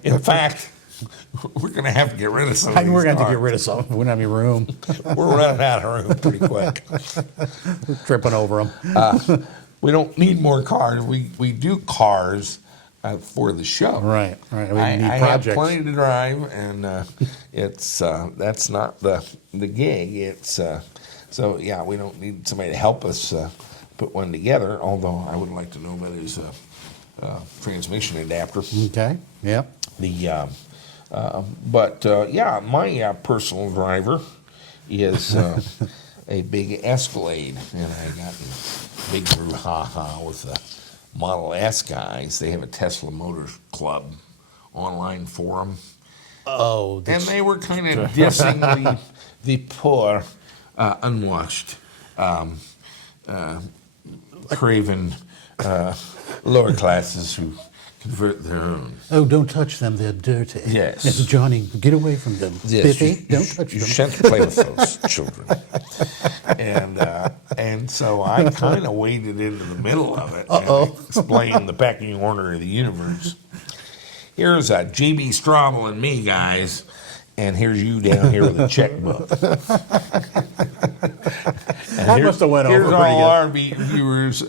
In fact, we're going to have to get rid of some of these We're going to have cars. to get rid of some. We don't have any room. We're running out of room pretty quick. We're tripping over them. We don't need more cars. We do cars for the show. Right. We I need have projects. plenty to drive, and it's that's not the gig. It's so yeah, we don't need somebody to help us put one together. Although I would like to know about his transmission adapter. Okay. Yep. My personal driver is a big Escalade, and I got a big brouhaha with the Model S guys. They have a Tesla Motors Club online forum. Oh, And they were kind of dissing the poor, unwashed, craven lower classes who convert their own. oh, don't touch them. They're dirty. Yes. Johnny, get away from them. Biffy, don't touch you them. shan't play with those children. And so I kind of waded into the middle of it and explained the pecking order of the universe. Here's a GB Strobel and me, guys, and here's you down here with a checkbook. That must have went over Here's pretty all good. our viewers.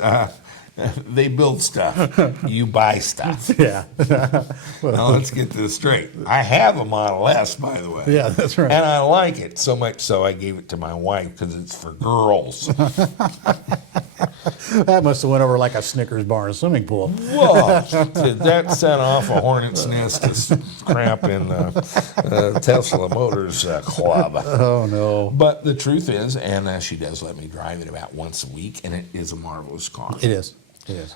They build stuff. You buy stuff. Yeah. Now let's get this straight. I have a Model S, by the way. Yeah, that's right. And I like it so much so I gave it to my wife because it's for girls. That must have went over like a Snickers bar in a swimming pool. Whoa! Did that set off a hornet's nest of crap in Tesla Motors Club? Oh, no. But the truth is, and she does let me drive it about once a week, and it is a marvelous car. It is. It is.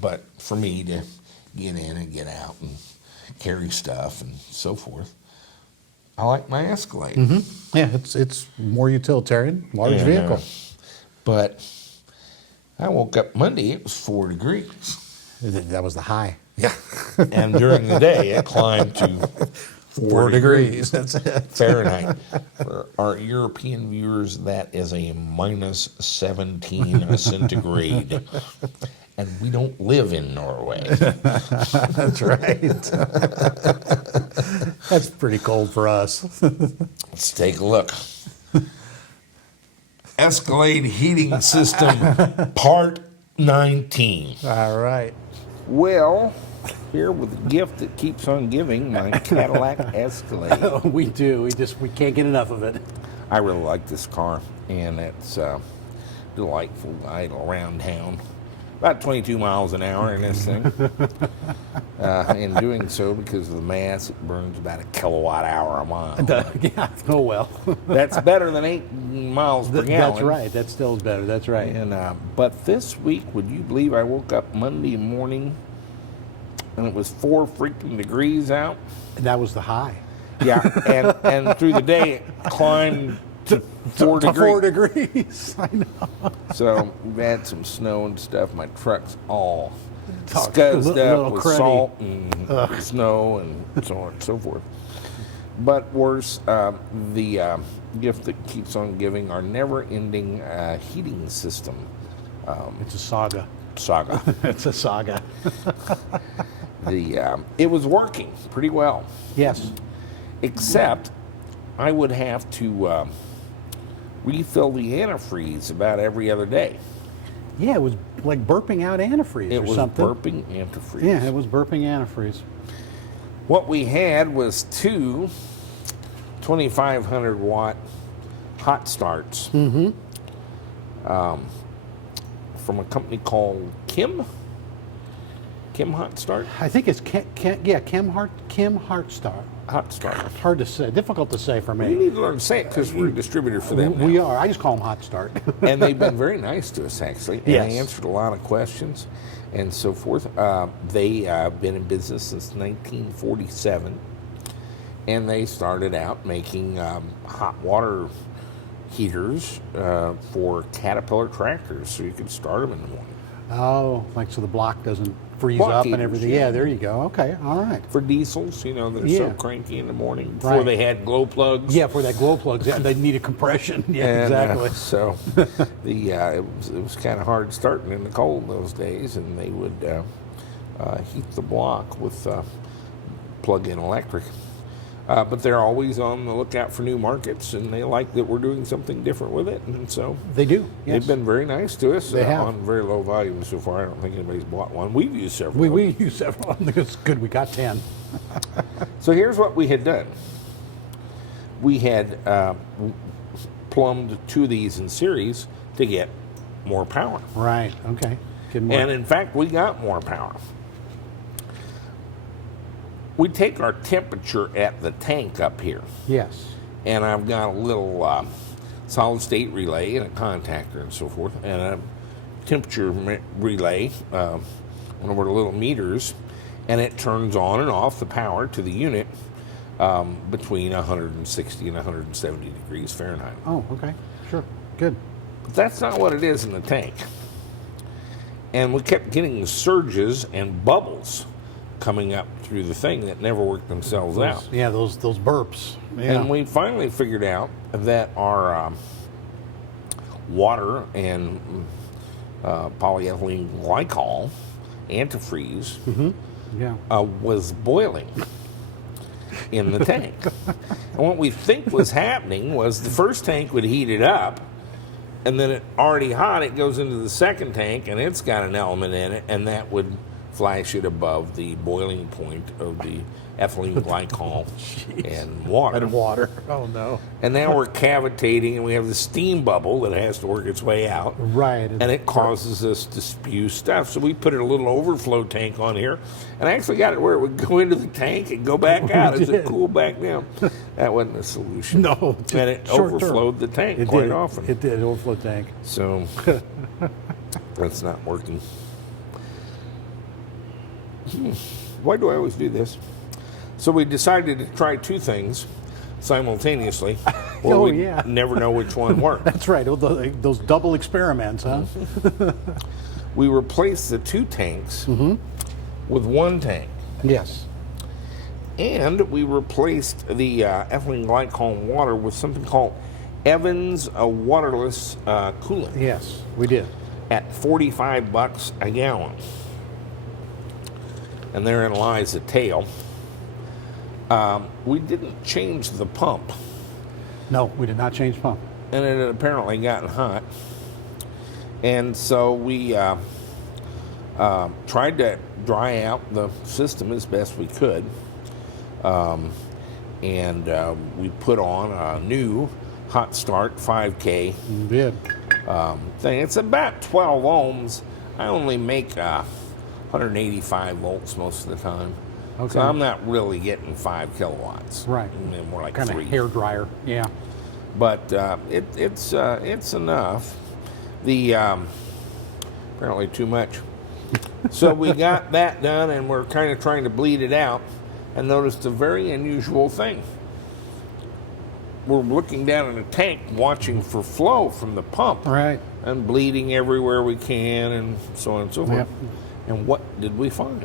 But for me to get in and get out and carry stuff and so forth, I like my Escalade. Yeah, it's more utilitarian, large vehicle. But I woke up Monday, it was 4 degrees. That was the high. Yeah. And during the day, it climbed to 4 degrees. That's it. Fahrenheit. For our European viewers, that is a minus 17 centigrade. And we don't live in Norway. That's right. That's pretty cold for us. Let's take a look. Escalade heating system, part 19. All right. Well, here with the gift that keeps on giving, my Cadillac Escalade. We do. We can't get enough of it. I really like this car, and it's delightful to idle around town. About 22 miles an hour in this thing. In doing so, because of the mass, it burns about a kilowatt hour a mile. Yeah. Oh well. That's better than 8 miles per gallon. That's right. That still is better. That's right. And but this week, would you believe I woke up Monday morning and it was 4 freaking degrees out? That was the high. Yeah, and through the day it climbed to 4 To degrees. 4 degrees. I know. So we've had some snow and stuff. My truck's all Talk- scuzzed little up with cruddy. salt and snow and so on and so forth. But worse, the gift that keeps on giving, our never-ending heating system It's a saga. saga. It's a saga. It was working pretty well, Yes. except I would have to refill the antifreeze about every other day. Yeah, it was like burping out antifreeze It or was something. burping antifreeze. Yeah, it was burping antifreeze. What we had was two 2,500 watt hot starts from a company called Kim Hot Start. I think it's Kim Hartstar. Hot Start. Hard to say, difficult to say for We me. need to learn to say it because we're a distributor for them now. We are. I just call them Hot Start. And they've been very nice to us, actually. And Yes. they answered a lot of questions and so forth. They have been in business since 1947. And they started out making hot water heaters for Caterpillar tractors so you could start them in the morning. Oh, like so the block doesn't freeze Block up heaters, and everything. yeah. Yeah, there you go. Okay, all right. For diesels, that are so Yeah. cranky in the morning before Right. they had glow plugs. Yeah, for that glow plugs, yeah, they needed compression. Yeah, And, exactly. So it was kind of hard starting in the cold those days, and they would heat the block with plug-in electric. But they're always on the lookout for new markets, and they like that we're doing something different with it. And so They do. Yes. they've been very nice to us They have. on very low volume so far. I don't think anybody's bought one. We've used several. We use several. I think it's good. We got 10. So here's what we had done. We had plumbed two of these in series to get more power. Right. Okay. Good more. And in fact, we got more power. We take our temperature at the tank up here, Yes. and I've got a little solid state relay and a contactor and so forth, and a temperature relay, one of our little meters, and it turns on and off the power to the unit between 160 and 170 degrees Fahrenheit. Oh, okay. Sure. Good. But that's not what it is in the tank. And we kept getting surges and bubbles coming up through the thing that never worked themselves out. Yeah, those burps. Yeah. And we finally figured out that our water and polyethylene glycol antifreeze yeah. was boiling in the tank. And what we think was happening was the first tank would heat it up, and then it already hot, it goes into the second tank, and it's got an element in it, and that would flash it above the boiling point of the ethylene glycol and water. And water. Oh no. And now we're cavitating, and we have the steam bubble that has to work its way out. Right. And it causes us to spew stuff. So we put a little overflow tank on here, and I actually got it where it would go into the tank and go back out as it cooled back down. That wasn't a solution. No. And it short term. overflowed the tank It quite did. often. It did. Overflow tank. So that's not working. Why do I always do this? So we decided to try two things simultaneously. Or Oh, we yeah. never know which one worked. That's right. Those double experiments, huh? We replaced the two tanks with one tank. Yes. And we replaced the ethylene glycol and water with something called Evans waterless coolant Yes, we did. at $45 a gallon. And therein lies the tail. We didn't change the pump, No, we did not change pump. and it had apparently gotten hot. And so we tried to dry out the system as best we could. And we put on a new Hot Start 5K We did. thing. It's about 12 ohms. I only make 185 volts most of the time. Okay. So I'm not really getting 5 kilowatts. Right. I mean, more like Kind 3. of hair dryer. Yeah. But it's enough. The apparently too much. So we got that done, and we're kind of trying to bleed it out, and noticed a very unusual thing. We're looking down in the tank, watching for flow from the pump, Right. and bleeding everywhere we can, and so on and so forth. Yep. And what did we find?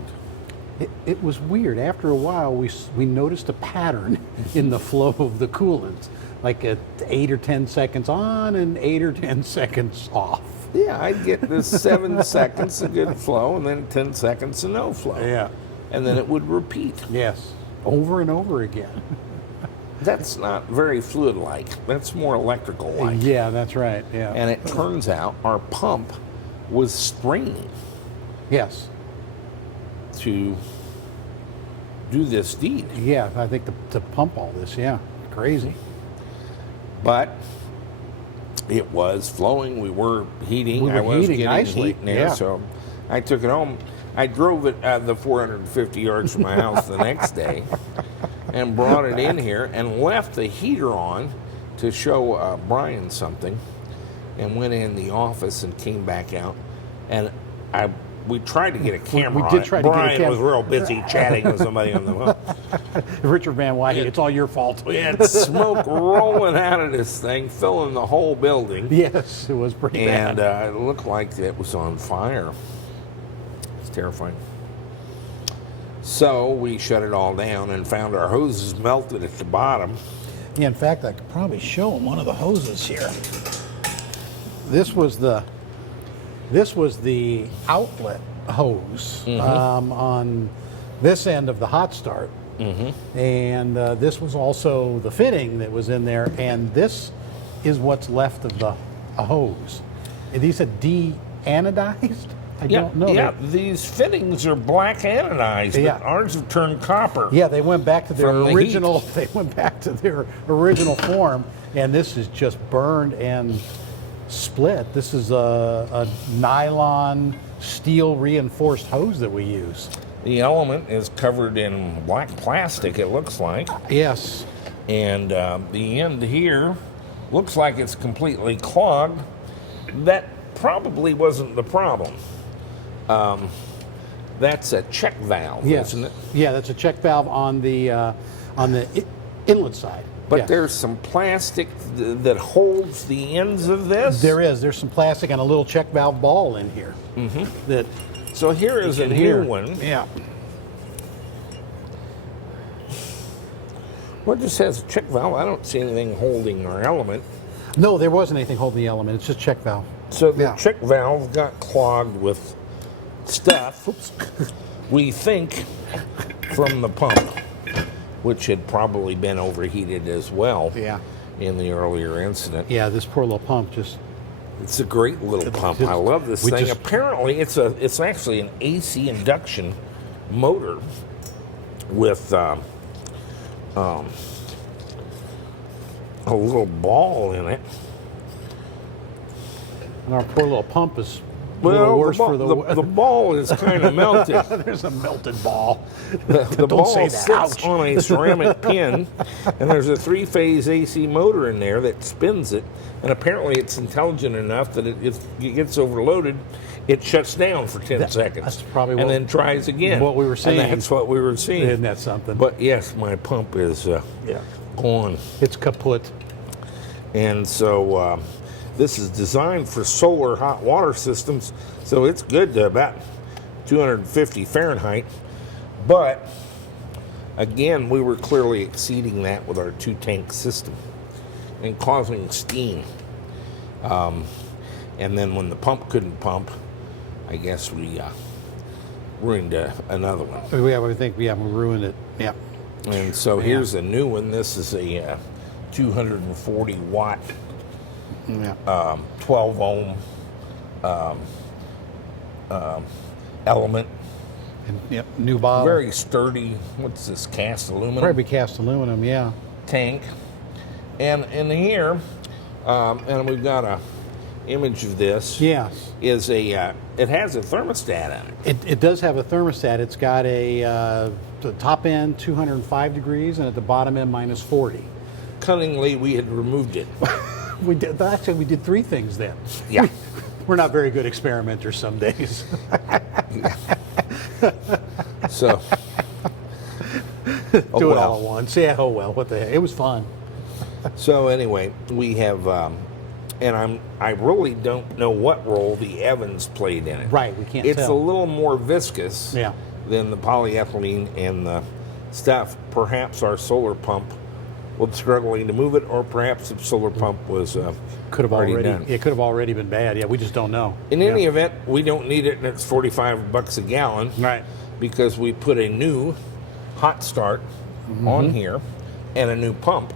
It was weird. After a while, we noticed a pattern in the flow of the coolant, like at 8 or 10 seconds on and 8 or 10 seconds off. Yeah, I'd get this 7 seconds of good flow, and then 10 seconds of no flow. Yeah. And then it would repeat. Yes. Over and over again. That's not very fluid-like. That's more electrical-like. Yeah, that's right. Yeah. And it turns out our pump was straining Yes. to do this deed. Yeah, I think to pump all this, yeah. Crazy. But it was flowing. We were heating. We were I was heating getting nicely, heat in there, yeah. so I took it home. I drove it the 450 yards from my house the next day and brought it in here and left the heater on to show Brian something, and went in the office and came back out, and we tried to get a camera We did on it. try to get a Brian camera. was real busy chatting with somebody on the phone. Richard Van Whiting, it's all your fault. We had smoke rolling out of this thing, filling the whole building. Yes, it was pretty And bad. it looked like it was on fire. It's terrifying. So we shut it all down and found our hoses melted at the bottom. Yeah, in fact, I could probably show him one of the hoses here. This was the outlet hose on this end of the hot start. And this was also the fitting that was in there, and this is what's left of the hose. And these are de-anodized? I don't know. Yeah, these fittings are black anodized, Yeah. but ours have turned copper. Yeah, they went back to their From the original. heat. They went back to their original form, and this is just burned and split. This is a nylon steel reinforced hose that we use. The element is covered in black plastic, it looks like. Yes. And the end here looks like it's completely clogged. That probably wasn't the problem. That's a check valve, Yes. isn't it? Yeah, that's a check valve on the inlet side. But Yes. there's some plastic that holds the ends of this. There is. There's some plastic and a little check valve ball in here. That So here is a in new here. one. Yeah. What just has a check valve? I don't see anything holding our element. No, there wasn't anything holding the element. It's just check valve. So the Yeah. check valve got clogged with stuff, we think, from the pump, which had probably been overheated as well Yeah. in the earlier incident. Yeah, this poor little pump just. It's a great little pump. I love this We thing. just- Apparently, it's actually an AC induction motor with a little ball in it. And our poor little pump is a Well, little worse the, for the ball is kind of melted. There's a melted ball. The Don't ball say that. sits Ouch. on a ceramic pin, and there's a 3-phase AC motor in there that spins it. And apparently, it's intelligent enough that if it gets overloaded, it shuts down for 10 seconds. that's probably and what- then tries again. what we were seeing. And that's what we were seeing. Isn't that something? But yes, my pump is gone. It's kaput. And so this is designed for solar hot water systems, so it's good to about 250 Fahrenheit. But again, we were clearly exceeding that with our 2-tank system and causing steam. And then when the pump couldn't pump, I guess we ruined another one. Yeah, we think we ruined it. Yeah. And so here's a new one. This is a 240 watt, Yeah. 12 ohm element. And, yep. New bottle. Very sturdy. What's this? Cast aluminum Probably cast aluminum. Yeah. tank. And in here, and we've got a image of this. Yes. Is a it has a thermostat on it. It does have a thermostat. It's got the top end 205 degrees and at the bottom end minus 40. Cunningly, we had removed it. We did 3 things then. Yeah. We're not very good experimenters some days. So Do it all at once. Yeah, oh well, what the heck. It was fun. So anyway, we have, and I really don't know what role the Evans played in it. Right, we can't It's tell. a little more viscous Yeah. than the polyethylene and the stuff. Perhaps our solar pump was struggling to move it, or perhaps the solar pump was Could have already already done. it could have already been bad. Yeah, we just don't know. In any event, we don't need it, and it's $45 a gallon. Right. Because we put a new hot start on here and a new pump.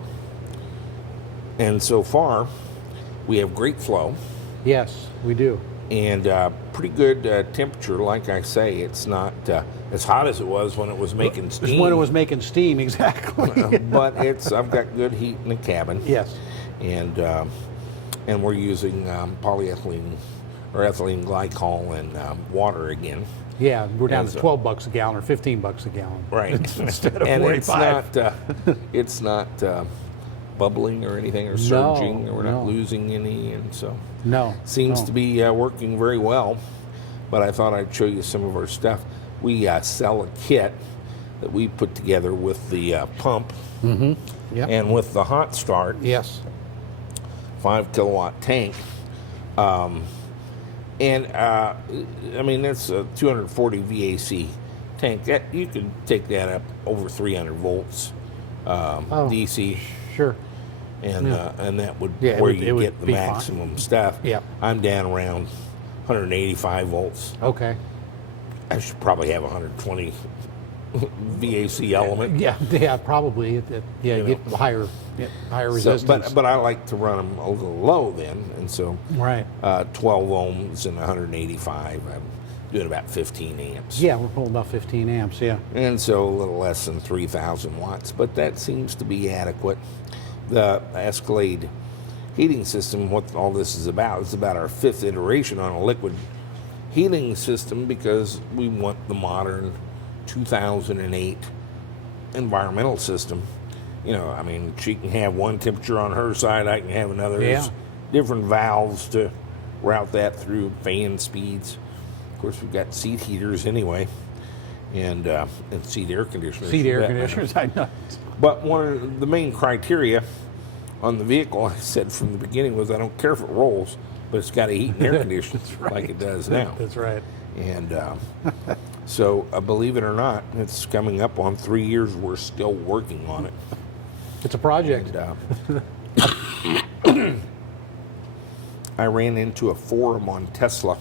And so far, we have great flow Yes, we do. and pretty good temperature. Like I say, it's not as hot as it was when it was making It's steam. when it was making steam, exactly. But I've got good heat in the cabin. Yes. And we're using polyethylene or ethylene glycol and water again. Yeah, we're down As to a- $12 a gallon or $15 a gallon. Right. Instead of and 45. it's not bubbling or anything or surging, or we're not losing any, and so No. seems no. to be working very well. But I thought I'd show you some of our stuff. We sell a kit that we put together with the pump Yep. and with the hot start Yes. 5 kilowatt tank. And I mean, that's a 240 VAC tank. That, you can take that up over 300 volts DC, Sure. and that would Yeah, it where would- it you would get the be fine. maximum stuff. Yeah. I'm down around 185 volts. Okay. I should probably have 120 VAC element. Yeah, probably. Yeah, You get higher So, resistance. but I like to run them a little low then, and so Right. 12 ohms and 185. I'm doing about 15 amps. Yeah, we're pulling about 15 amps, yeah. And so a little less than 3,000 watts, but that seems to be adequate. The Escalade heating system, what all this is about, it's about our 5th iteration on a liquid heating system because we want the modern 2008 environmental system. You know, I mean, she can have one temperature on her side, I can have another. Yeah. There's different valves to route that through, fan speeds. Of course, we've got seat heaters anyway, and seat air conditioners. Seat for air that matter. conditioners, I know. But one of the main criteria on the vehicle, I said from the beginning, was I don't care if it rolls, but it's got to heat and air condition like it does now. That's right. And so, believe it or not, it's coming up on 3 years. We're still working on it. It's a project. And, I ran into a forum on Tesla.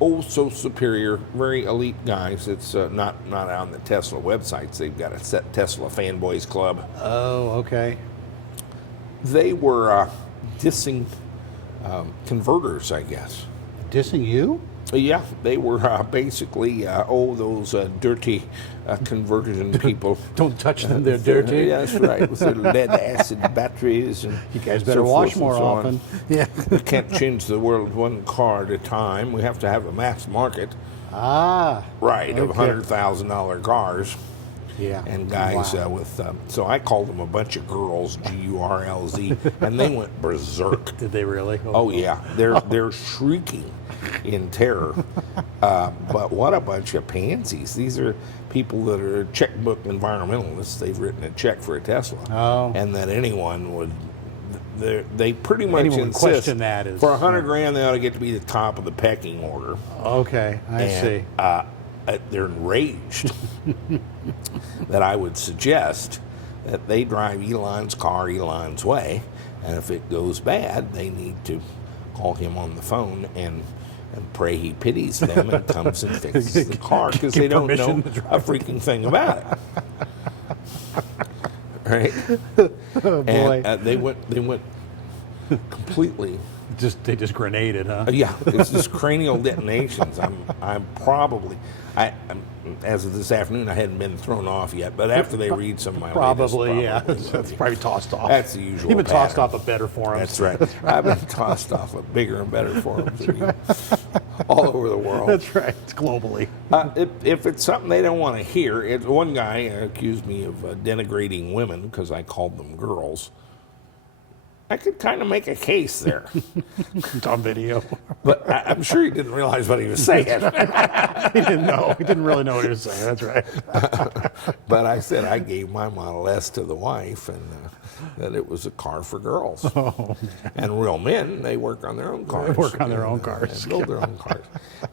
Oh, so superior, very elite guys. It's not on the Tesla websites. They've got a set Tesla fanboys club. Oh, okay. They were dissing converters, I guess. Dissing you? Yeah, they were basically, those dirty conversion people. Don't touch them, they're dirty. Yeah, that's right, with their lead acid batteries. And You guys better so wash forth and more so on. often. Yeah. We can't change the world one car at a time. We have to have a mass market, Ah. right, of Okay. $100,000 cars. Yeah. And guys Wow. with, so I called them a bunch of girls, Gurlz, and they went berserk. Did they really? Oh yeah, they're shrieking in terror. But what a bunch of pansies! These are people that are checkbook environmentalists. They've written a check for a Tesla, and that anyone would. They pretty much Anyone would insist question that is- for $100,000 they ought to get to be the top of the pecking order. Okay, I see. They're enraged that I would suggest that they drive Elon's car Elon's way, and if it goes bad, they need to call him on the phone and pray he pities them and comes and fixes the car because they don't know permission to drive a freaking thing about it. Right? Oh boy. And they went completely. They just grenaded, huh? Yeah, it's just cranial detonations. I'm as of this afternoon, I hadn't been thrown off yet. But after they read some of my Probably, latest, yeah. will That's be. probably tossed off. That's the usual. You've been tossed pattern. off a better forum. That's right. I've been tossed off of bigger and better forums than you, all over the world. That's right. It's globally. If it's something they don't want to hear, one guy accused me of denigrating women because I called them girls. I could kind of make a case there, It's on video. but I'm sure he didn't realize what he was saying. He didn't know. He didn't really know what he was saying. That's right. But I said I gave my Model S to the wife, and that it was a car for girls. Oh, And real men, they work on their own cars. They work on their own cars. And build their own cars.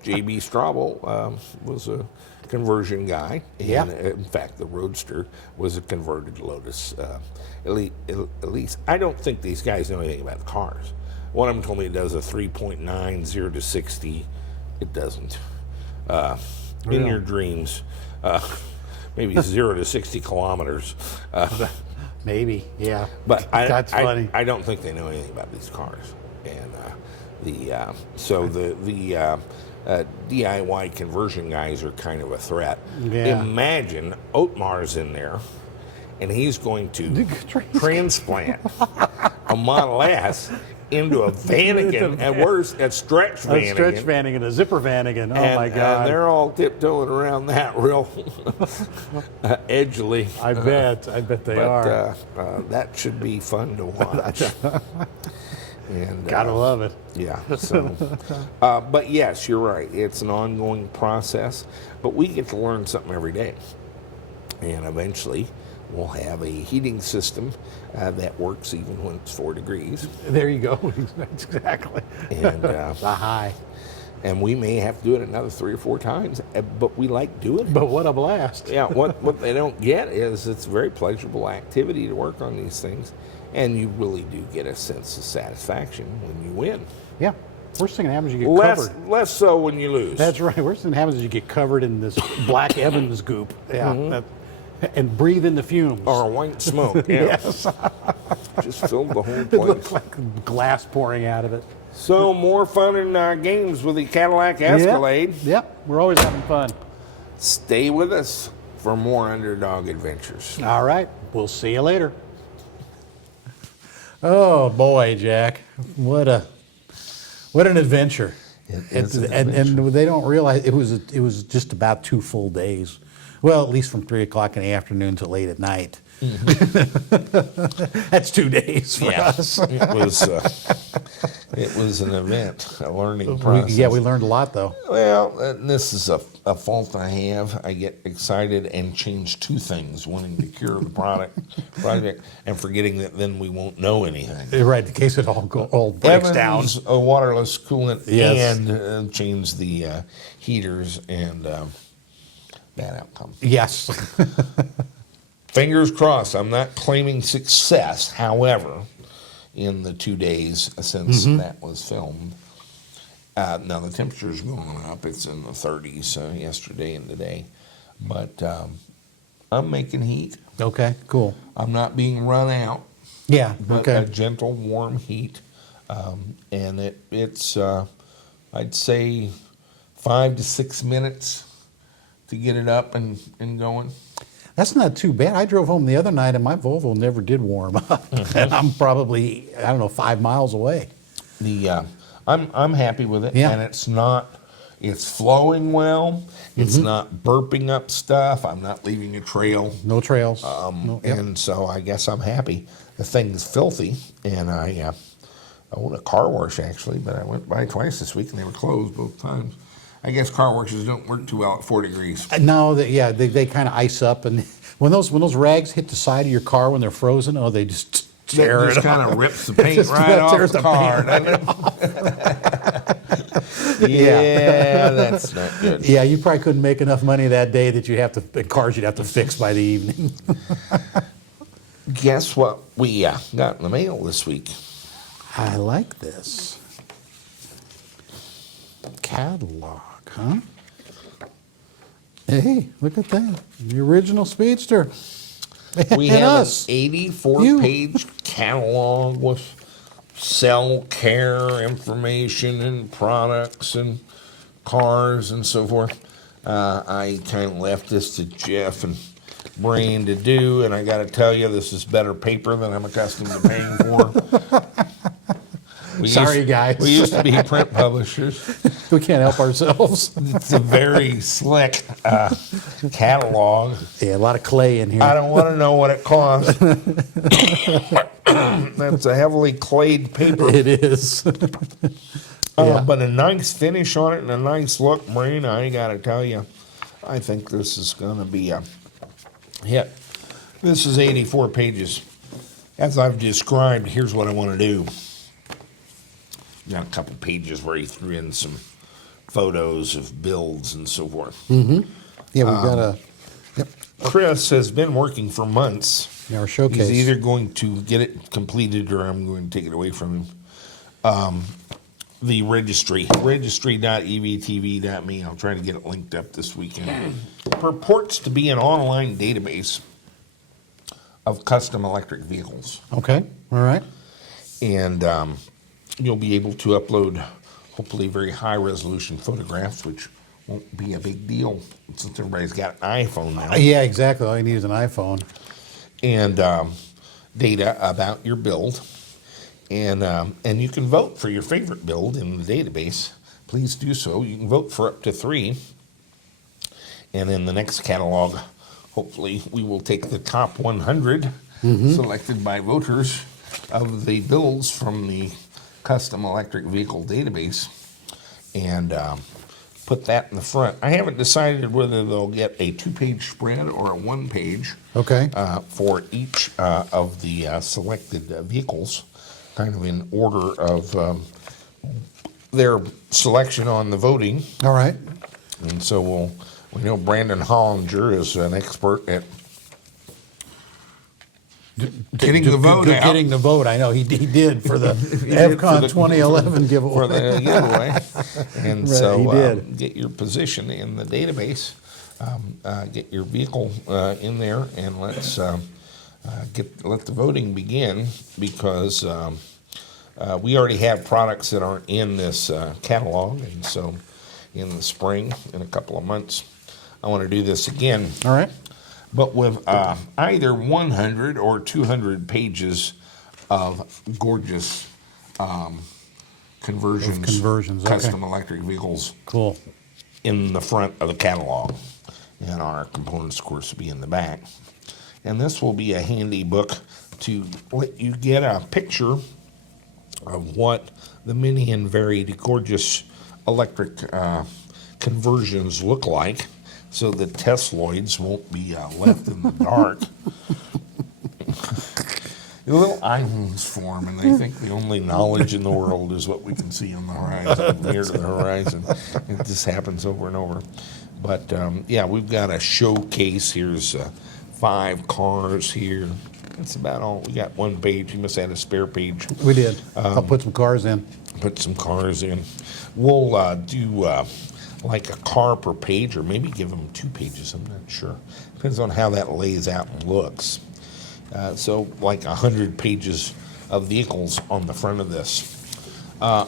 J.B. Straubel was a conversion guy. Yeah. And in fact, the Roadster was a converted Lotus Elise. I don't think these guys know anything about cars. One of them told me it does a 3.9, 0 to 60. It doesn't. In Really? your dreams, maybe 0 to 60 kilometers. maybe. Yeah. But That's funny. I don't think they know anything about these cars. And the DIY conversion guys are kind of a threat. Yeah. Imagine Otmar's in there, and he's going to transplant a Model S into a Vanagon, and worse, a stretch Vanagon. A stretch Vanagon, a zipper Vanagon. Oh, my God. And they're all tiptoeing around that real edgily. I bet they are. That should be fun to watch. And Gotta love it. yeah. So, but yes, you're right. It's an ongoing process, but we get to learn something every day, and eventually, we'll have a heating system that works even when it's 4 degrees. There you go. Exactly. And The high. and we may have to do it another 3 or 4 times, but we like doing it. But what a blast. Yeah, what they don't get is it's a very pleasurable activity to work on these things, and you really do get a sense of satisfaction when you win. Yeah. Worst thing that happens is you get covered. Less so when you lose. That's right. Worst thing that happens is you get covered in this black Evans goop. Yeah. And breathe in the fumes. Or white smoke. Yeah. Yes. Just filled the whole It place. looks like glass pouring out of it. So more fun in games with the Cadillac Escalade. Yep. We're always having fun. Stay with us for more underdog adventures. All right. We'll see you later. Oh boy, Jack. What an adventure. is an And they don't realize it was just about 2 full days. Well, at least from 3 o'clock in the afternoon to late at night. That's 2 days for us. It was an event, a learning process. We learned a lot though. Well, this is a fault I have. I get excited and change 2 things, wanting to cure the project, and forgetting that then we won't know anything. Right, in case it all breaks down. Evans, a waterless coolant, Yes. and change the heaters, and bad outcome. Yes. Fingers crossed. I'm not claiming success, however, in the 2 days since that was filmed. Now the temperature's going up. It's in the 30s yesterday and today. But I'm making heat. Okay, cool. I'm not being run out, Yeah, but okay. a gentle, warm heat. And it's I'd say 5 to 6 minutes to get it up and going. That's not too bad. I drove home the other night and my Volvo never did warm up. And I'm probably, 5 miles away. I'm happy with it, Yeah. and it's flowing well. It's not burping up stuff. I'm not leaving a trail. No trails. No, yep. And so I guess I'm happy. The thing's filthy, and I own a car wash actually, but I went by twice this week and they were closed both times. I guess car washes don't work too well at 4 degrees. No, they kind of ice up, and when those rags hit the side of your car when they're frozen, they just tear It it just off. kind of rips the paint Just right off tears the the car, paint doesn't it? Yeah, that's not good. Yeah, you probably couldn't make enough money that day that you'd have to fix by the evening. Guess what we got in the mail this week? I like this catalog, huh? Hey, look at that, the original Speedster. We And have us. an 84-page catalog with cell care information and products and cars and so forth. I kind of left this to Jeff and Brain to do, and I got to tell you, this is better paper than I'm accustomed to paying for. Sorry, guys. We used to be print publishers. We can't help ourselves. It's a very slick catalog. Yeah, a lot of clay in here. I don't want to know what it costs. That's a heavily clayed paper. It is. Yeah. But a nice finish on it and a nice look, Marine. I got to tell you, I think this is going to be a hit. This is 84 pages. As I've described, here's what I want to do. Got a couple pages where he threw in some photos of builds and so forth. Yeah, we've got a Chris has been working for months. our showcase. He's either going to get it completed or I'm going to take it away from him. The registry.evtv.me. I'll try to get it linked up this weekend. Purports to be an online database of custom electric vehicles. Okay, all right. And you'll be able to upload hopefully very high resolution photographs, which won't be a big deal since everybody's got an iPhone now. Yeah, exactly. All you need is an iPhone. And data about your build. And you can vote for your favorite build in the database. Please do so. You can vote for up to 3. And in the next catalog, hopefully, we will take the top 100 selected by voters of the builds from the custom electric vehicle database and put that in the front. I haven't decided whether they'll get a 2-page spread or a 1-page Okay. for each of the selected vehicles, kind of in order of their selection on the voting. All right. And so we know Brandon Hollinger is an expert at getting the vote out. Getting the vote. I know he did for the did for FCON the- 2011 giveaway. For the giveaway. And Right, so he did. get your position in the database, get your vehicle in there, and let's let the voting begin, because we already have products that aren't in this catalog, and so in the spring, in a couple of months, I want to do this again. All right. But with either 100 or 200 pages of gorgeous conversions, conversions, okay. custom electric vehicles Cool. in the front of the catalog. And our components, of course, will be in the back. And this will be a handy book to let you get a picture of what the many and varied gorgeous electric conversions look like, so the Tesloids won't be left in the dark. The little islands form, and they think the only knowledge in the world is what we can see on the horizon, near to the horizon. It just happens over and over. But yeah, we've got a showcase. Here's 5 cars here. That's about all. We got 1 page. You must have had a spare page. We did. I'll put some cars in. Put some cars in. We'll do like a car per page, or maybe give them 2 pages. I'm not sure. Depends on how that lays out and looks. So like 100 pages of vehicles on the front of this.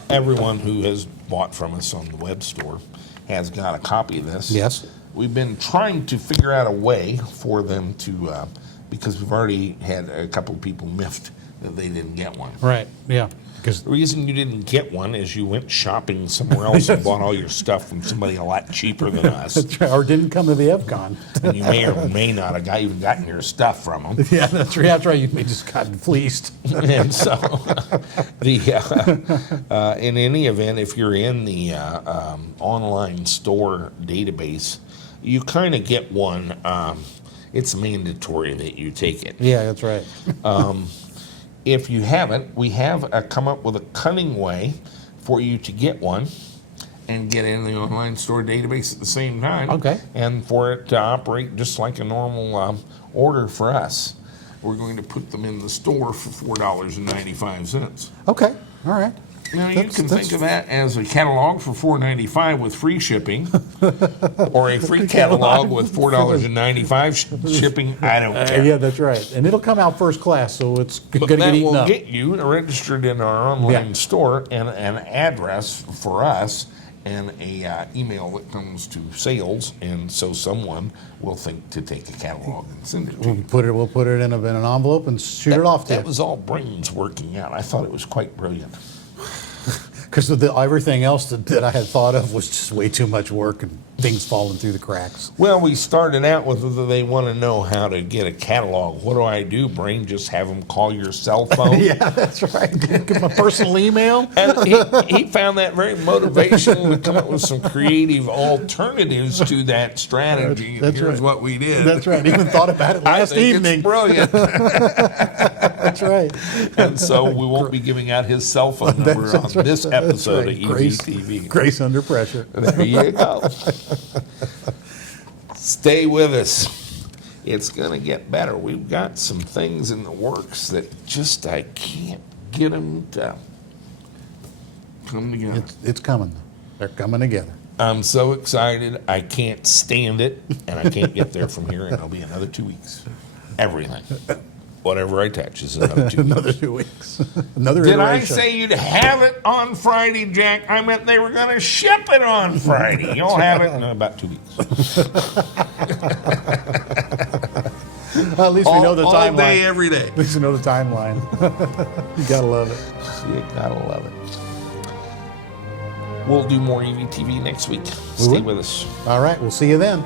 Everyone who has bought from us on the web store has got a copy of this. Yes. We've been trying to figure out a way for them to, because we've already had a couple of people miffed that they didn't get one. Right. Yeah. Because The reason you didn't get one is you went shopping somewhere else and bought all your stuff from somebody a lot cheaper than us. or didn't come to the FCON. And you may or may not have even gotten your stuff from them. Yeah, that's right. That's right. You may just gotten fleeced. And so, in any event, if you're in the online store database, you kind of get one. It's mandatory that you take it. Yeah, that's right. If you haven't, we have come up with a cunning way for you to get one and get in the online store database at the same time. Okay. And for it to operate just like a normal order for us. We're going to put them in the store for $4.95. Okay. All right. Now, you can think of that as a catalog for $4.95 with free shipping, or a free catalog with $4.95 shipping. I don't care. Yeah, that's right. And it'll come out first class, so it's But going to that get eaten will up. get you registered in our online Yeah. store and an address for us and a email that comes to sales, and so someone will think to take a catalog and send it to you. We'll put it in an envelope and shoot it off to That you. was all brains working out. I thought it was quite brilliant. Because everything else that I had thought of was just way too much work and things falling through the cracks. Well, we started out with they want to know how to get a catalog. What do? Brain, just have them call your cell phone. Yeah, that's right. Get my personal email. And he found that very motivational to come up with some creative alternatives to that strategy. That's Here's right. what we did. That's right. Even thought about it I last think evening. It's brilliant. That's right. And so we won't be giving out his cell phone number on this episode of Grace, EVTV. Grace under pressure. There you go. Stay with us. It's going to get better. We've got some things in the works that just I can't get them to come together. It's coming. They're coming together. I'm so excited. I can't stand it, and I can't get there from here, and it'll be another 2 weeks. Everything. Whatever I touch is another 2 weeks. Another 2 weeks. Another Did I iteration. say you'd have it on Friday, Jack? I meant they were going to ship it on Friday. You'll have it in about 2 weeks. Well, at least we know the all timeline. day, every day. At least we know the timeline. You gotta love it. You gotta love it. We'll do more EVTV next week. We Stay will. with us. All right, we'll see you then.